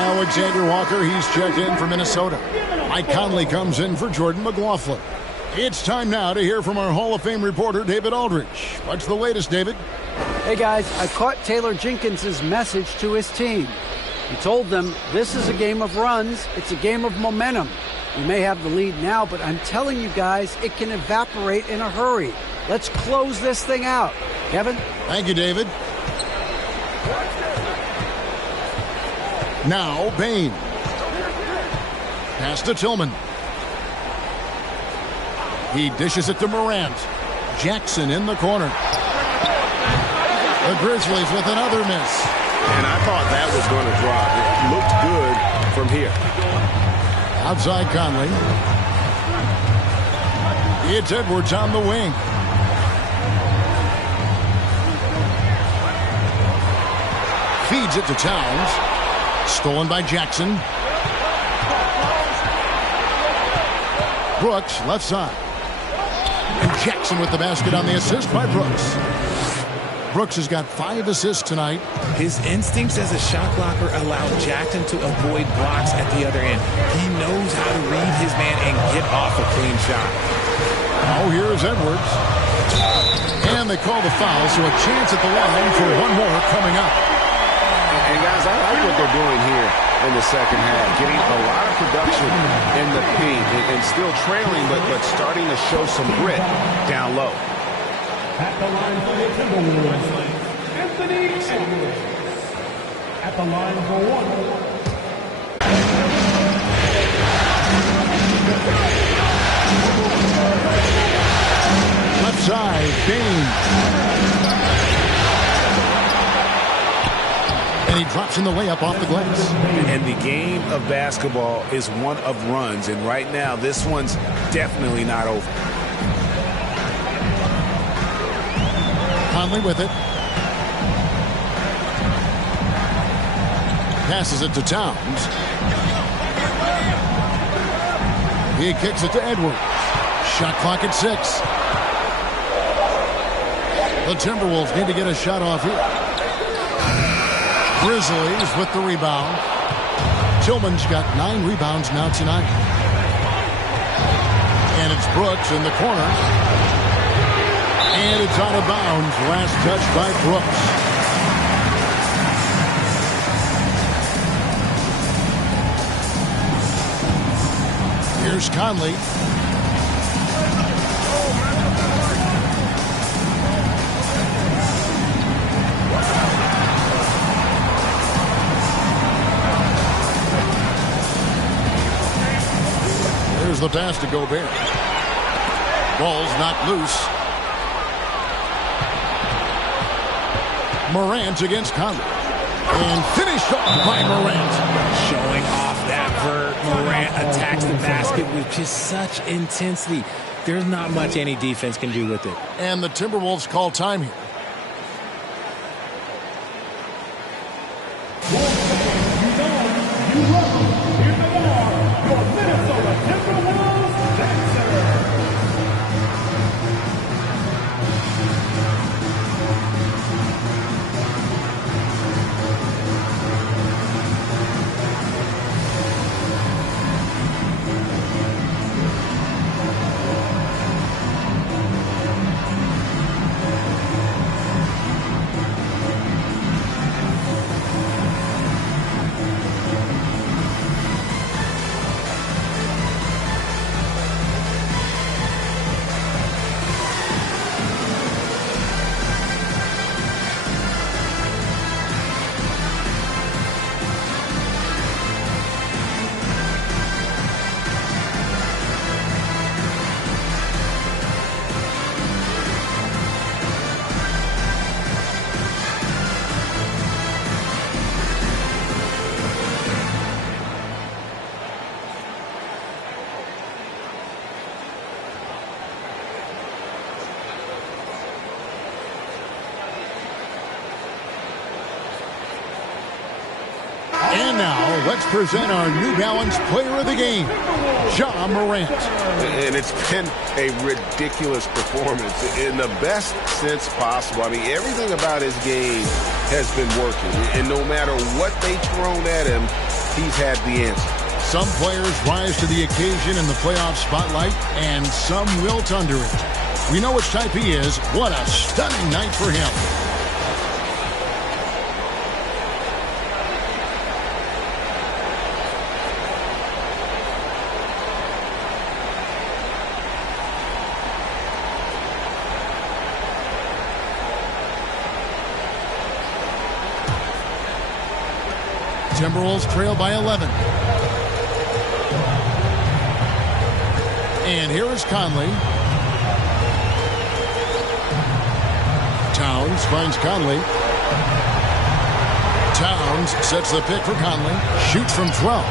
Alexander Walker, he's checked in for Minnesota. Mike Conley comes in for Jordan McLaughlin. It's time now to hear from our Hall of Fame reporter, David Aldridge. What's the latest, David? Hey, guys, I caught Taylor Jenkins' message to his team. He told them this is a game of runs. It's a game of momentum. We may have the lead now, but I'm telling you guys, it can evaporate in a hurry. Let's close this thing out. Kevin? Thank you, David. Now, Bain. Pass to Tillman. He dishes it to Morant. Jackson in the corner. The Grizzlies with another miss. And I thought that was going to drop. It looked good from here. Outside Conley. It's Edwards on the wing. Feeds it to Towns. Stolen by Jackson. Brooks, left side. And Jackson with the basket on the assist by Brooks. Brooks has got 5 assists tonight. His instincts as a shot blocker allow Jackson to avoid blocks at the other end. He knows how to read his man and get off a clean shot. Oh, here's Edwards. And they call the foul, so a chance at the line for one more coming up. And guys, I like what they're doing here in the second half. Getting a lot of production in the paint and still trailing, but starting to show some grit down low. At the line for the Timberwolves, Anthony Edwards. At the line for one. Left side, Bain. And he drops in the layup off the glass. And the game of basketball is one of runs, and right now this one's definitely not over. Conley with it. Passes it to Towns. He kicks it to Edwards. Shot clock at 6. The Timberwolves need to get a shot off here. Grizzlies with the rebound. Tillman's got 9 rebounds now tonight. And it's Brooks in the corner. And it's out of bounds. Last touch by Brooks. Here's Conley. There's the pass to Gobert. Ball's not loose. Morant against Conley. And finished off by Morant. Showing off that vert. Morant attacks the basket with just such intensity. There's not much any defense can do with it. And the Timberwolves call time here. And now, let's present our New Balance Player of the Game, Ja Morant. And it's been a ridiculous performance in the best sense possible. I mean, everything about his game has been working. And no matter what they've thrown at him, he's had the answer. Some players rise to the occasion in the playoff spotlight, and some wilt under it. We know which type he is. What a stunning night for him. Timberwolves trail by 11. And here is Conley. Towns finds Conley. Towns sets the pick for Conley. Shoots from 12.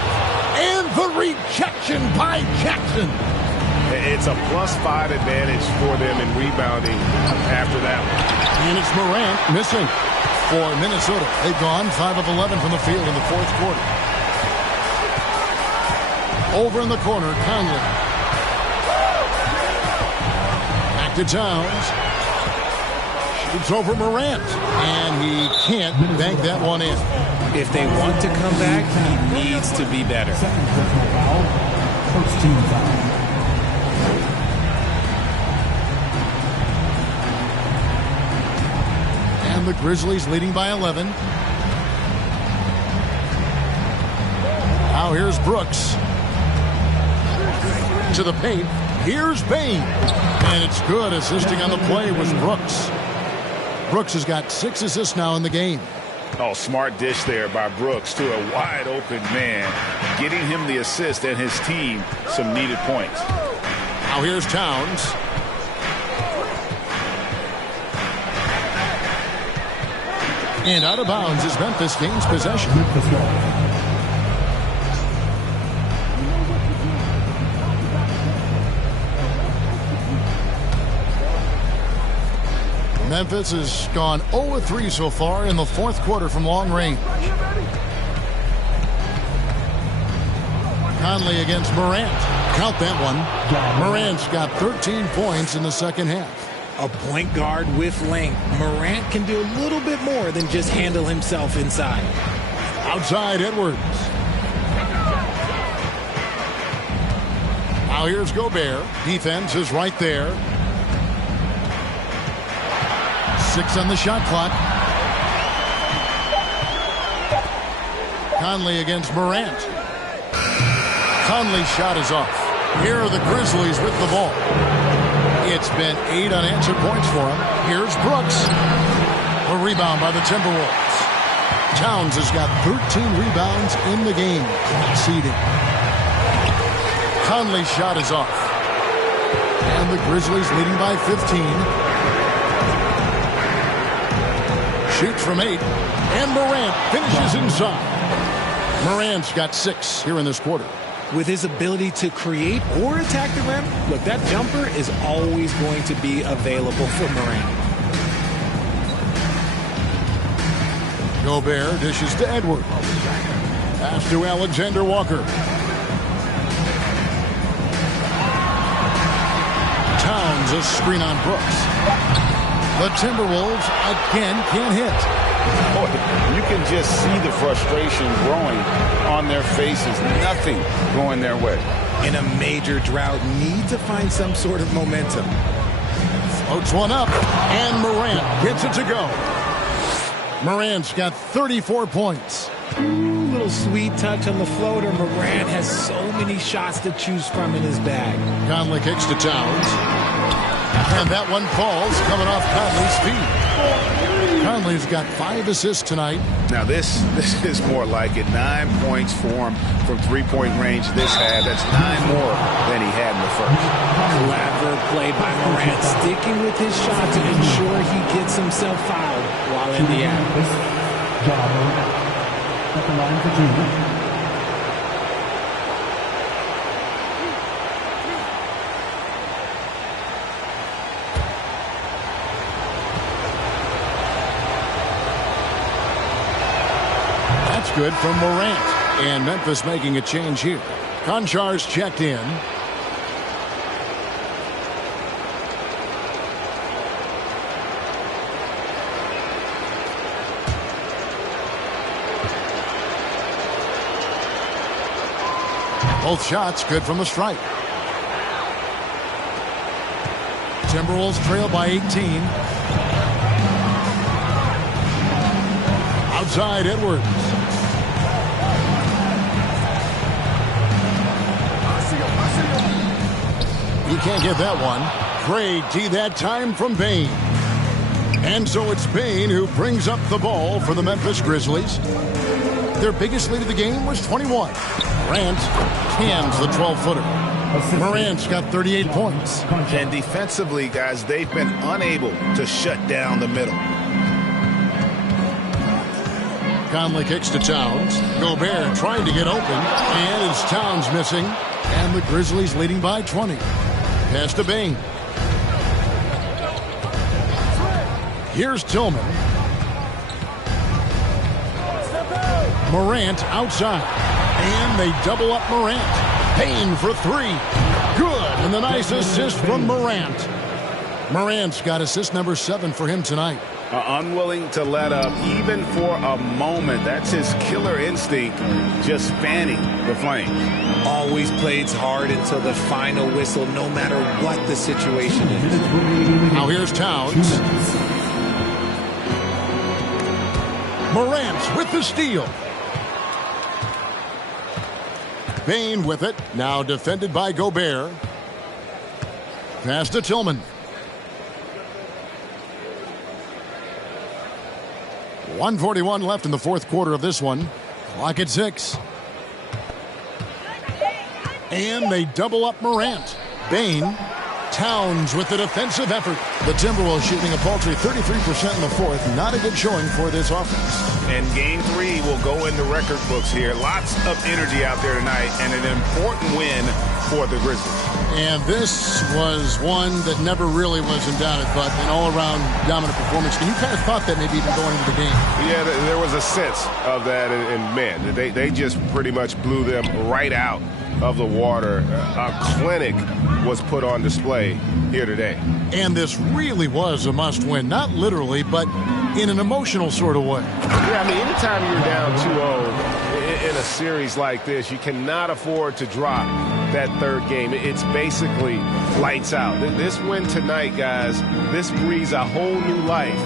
And the rejection by Jackson. It's a +5 advantage for them in rebounding after that one. And it's Morant missing for Minnesota. They've gone 5 of 11 from the field in the fourth quarter. Over in the corner, Conley. Back to Towns. Shoots over Morant. And he can't bank that one in. If they want to come back, he needs to be better. Second personal foul. First team foul. And the Grizzlies leading by 11. Now here's Brooks. To the paint. Here's Bain. And it's good. Assisting on the play was Brooks. Brooks has got 6 assists now in the game. Oh, smart dish there by Brooks to a wide open man, getting him the assist and his team some needed points. Now here's Towns. And out of bounds as Memphis gains possession. Memphis has gone 0-3 so far in the fourth quarter from long range. Conley against Morant. Count that one. Morant's got 13 points in the second half. A point guard with length. Morant can do a little bit more than just handle himself inside. Outside Edwards. Now here's Gobert. Defense is right there. 6 on the shot clock. Conley against Morant. Conley's shot is off. Here are the Grizzlies with the ball. It's been 8 unanswered points for him. Here's Brooks. A rebound by the Timberwolves. Towns has got 13 rebounds in the game. Exceeding. Conley's shot is off. And the Grizzlies leading by 15. Shoots from 8. And Morant finishes inside. Morant's got 6 here in this quarter. With his ability to create or attack the rim, look, that jumper is always going to be available for Morant. Gobert dishes to Edwards. Pass to Alexander Walker. Towns a screen on Brooks. The Timberwolves again can't hit. Boy, you can just see the frustration growing on their faces. Nothing going their way. In a major drought, need to find some sort of momentum. Floats one up, and Morant gets it to go. Morant's got 34 points. Little sweet touch on the floater. Morant has so many shots to choose from in his bag. Conley kicks to Towns. And that one falls, coming off Conley's feet. Conley's got 5 assists tonight. Now this is more like it. 9 points for him from three-point range this half. That's 9 more than he had in the first. Clever play by Morant, sticking with his shot to ensure he gets himself fouled while in the act. At the line for 2. Good from Morant. And Memphis making a change here. Konchar's checked in. Both shots good from the stripe. Timberwolves trail by 18. Outside Edwards. He can't get that one. Craig T that time from Bain. And so it's Bain who brings up the ball for the Memphis Grizzlies. Their biggest lead of the game was 21. Morant cans the 12-footer. Morant's got 38 points. And defensively, guys, they've been unable to shut down the middle. Conley kicks to Towns. Gobert trying to get open. And it's Towns missing. And the Grizzlies leading by 20. Pass to Bain. Here's Tillman. Morant outside. And they double up Morant. Bain for three. Good. And the nice assist from Morant. Morant's got assist number 7 for him tonight. Unwilling to let up even for a moment. That's his killer instinct, just fanning the flames. Always plays hard until the final whistle, no matter what the situation is. Now here's Towns. Morant with the steal. Bain with it. Now defended by Gobert. Pass to Tillman. 1:41 left in the fourth quarter of this one. Clock at 6. And they double up Morant. Bain. Towns with the defensive effort. The Timberwolves shooting a paltry 33% in the fourth. Not a good showing for this offense. And game 3 will go in the record books here. Lots of energy out there tonight and an important win for the Grizzlies. And this was one that never really was in doubt, but an all-around dominant performance. And you kind of thought that maybe even going into the game. Yeah, there was a sense of that, and man, they just pretty much blew them right out of the water. A clinic was put on display here today. And this really was a must-win, not literally, but in an emotional sort of way. Yeah, I mean, anytime you're down 2-0 in a series like this, you cannot afford to drop that third game. It's basically lights out. This win tonight, guys, this breathes a whole new life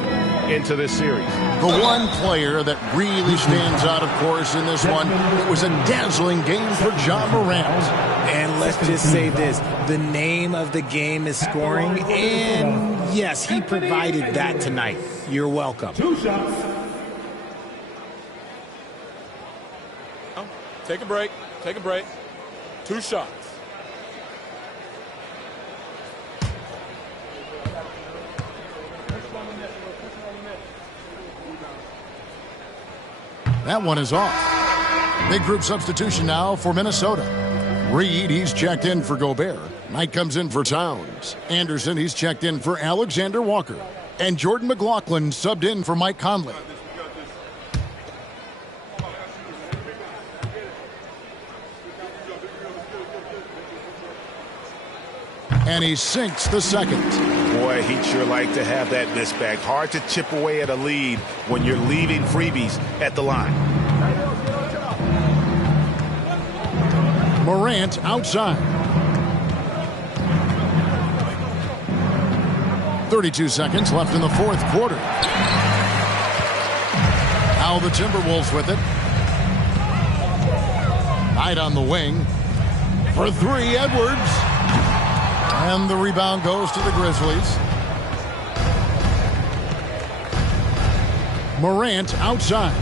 into this series. The one player that really stands out, of course, in this one, it was a dazzling game for Ja Morant. And let's just say this, the name of the game is scoring, and yes, he provided that tonight. You're welcome. 2 shots. Take a break. Take a break. 2 shots. That one is off. Big group substitution now for Minnesota. Reed, he's checked in for Gobert. Knight comes in for Towns. Anderson, he's checked in for Alexander Walker. And Jordan McLaughlin subbed in for Mike Conley. And he sinks the second. Boy, he'd sure like to have that miss back. Hard to chip away at a lead when you're leaving freebies at the line. Morant outside. 32 seconds left in the fourth quarter. Now the Timberwolves with it. Knight on the wing. For 3, Edwards. And the rebound goes to the Grizzlies. Morant outside.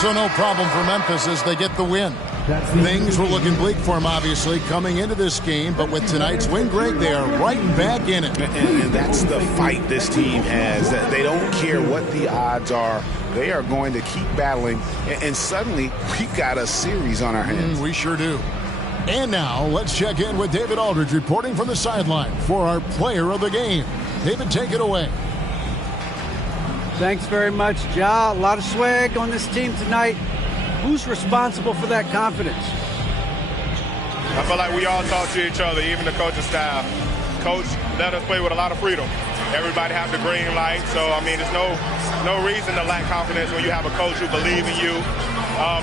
So no problem for Memphis as they get the win. Things were looking bleak for them, obviously, coming into this game. But with tonight's win, Greg, they are right back in it. And that's the fight this team has. They don't care what the odds are. They are going to keep battling. And suddenly, we've got a series on our hands. We sure do. And now, let's check in with David Aldridge reporting from the sideline for our player of the game. David, take it away. Thanks very much, Ja. A lot of swag on this team tonight. Who's responsible for that confidence? I feel like we all talk to each other, even the coaching staff. Coach let us play with a lot of freedom. Everybody have the green light, so I mean, there's no reason to lack confidence when you have a coach who believes in you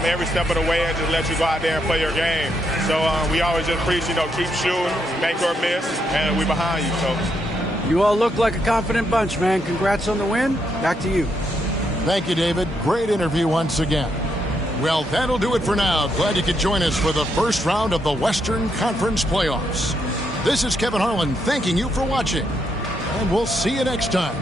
every step of the way and just let you go out there and play your game. So we always just preach, keep shooting, make or miss, and we behind you. So you all look like a confident bunch, man. Congrats on the win. Back to you. Thank you, David. Great interview once again. Well, that'll do it for now. Glad you could join us for the first round of the Western Conference Playoffs. This is Kevin Harlan thanking you for watching, and we'll see you next time.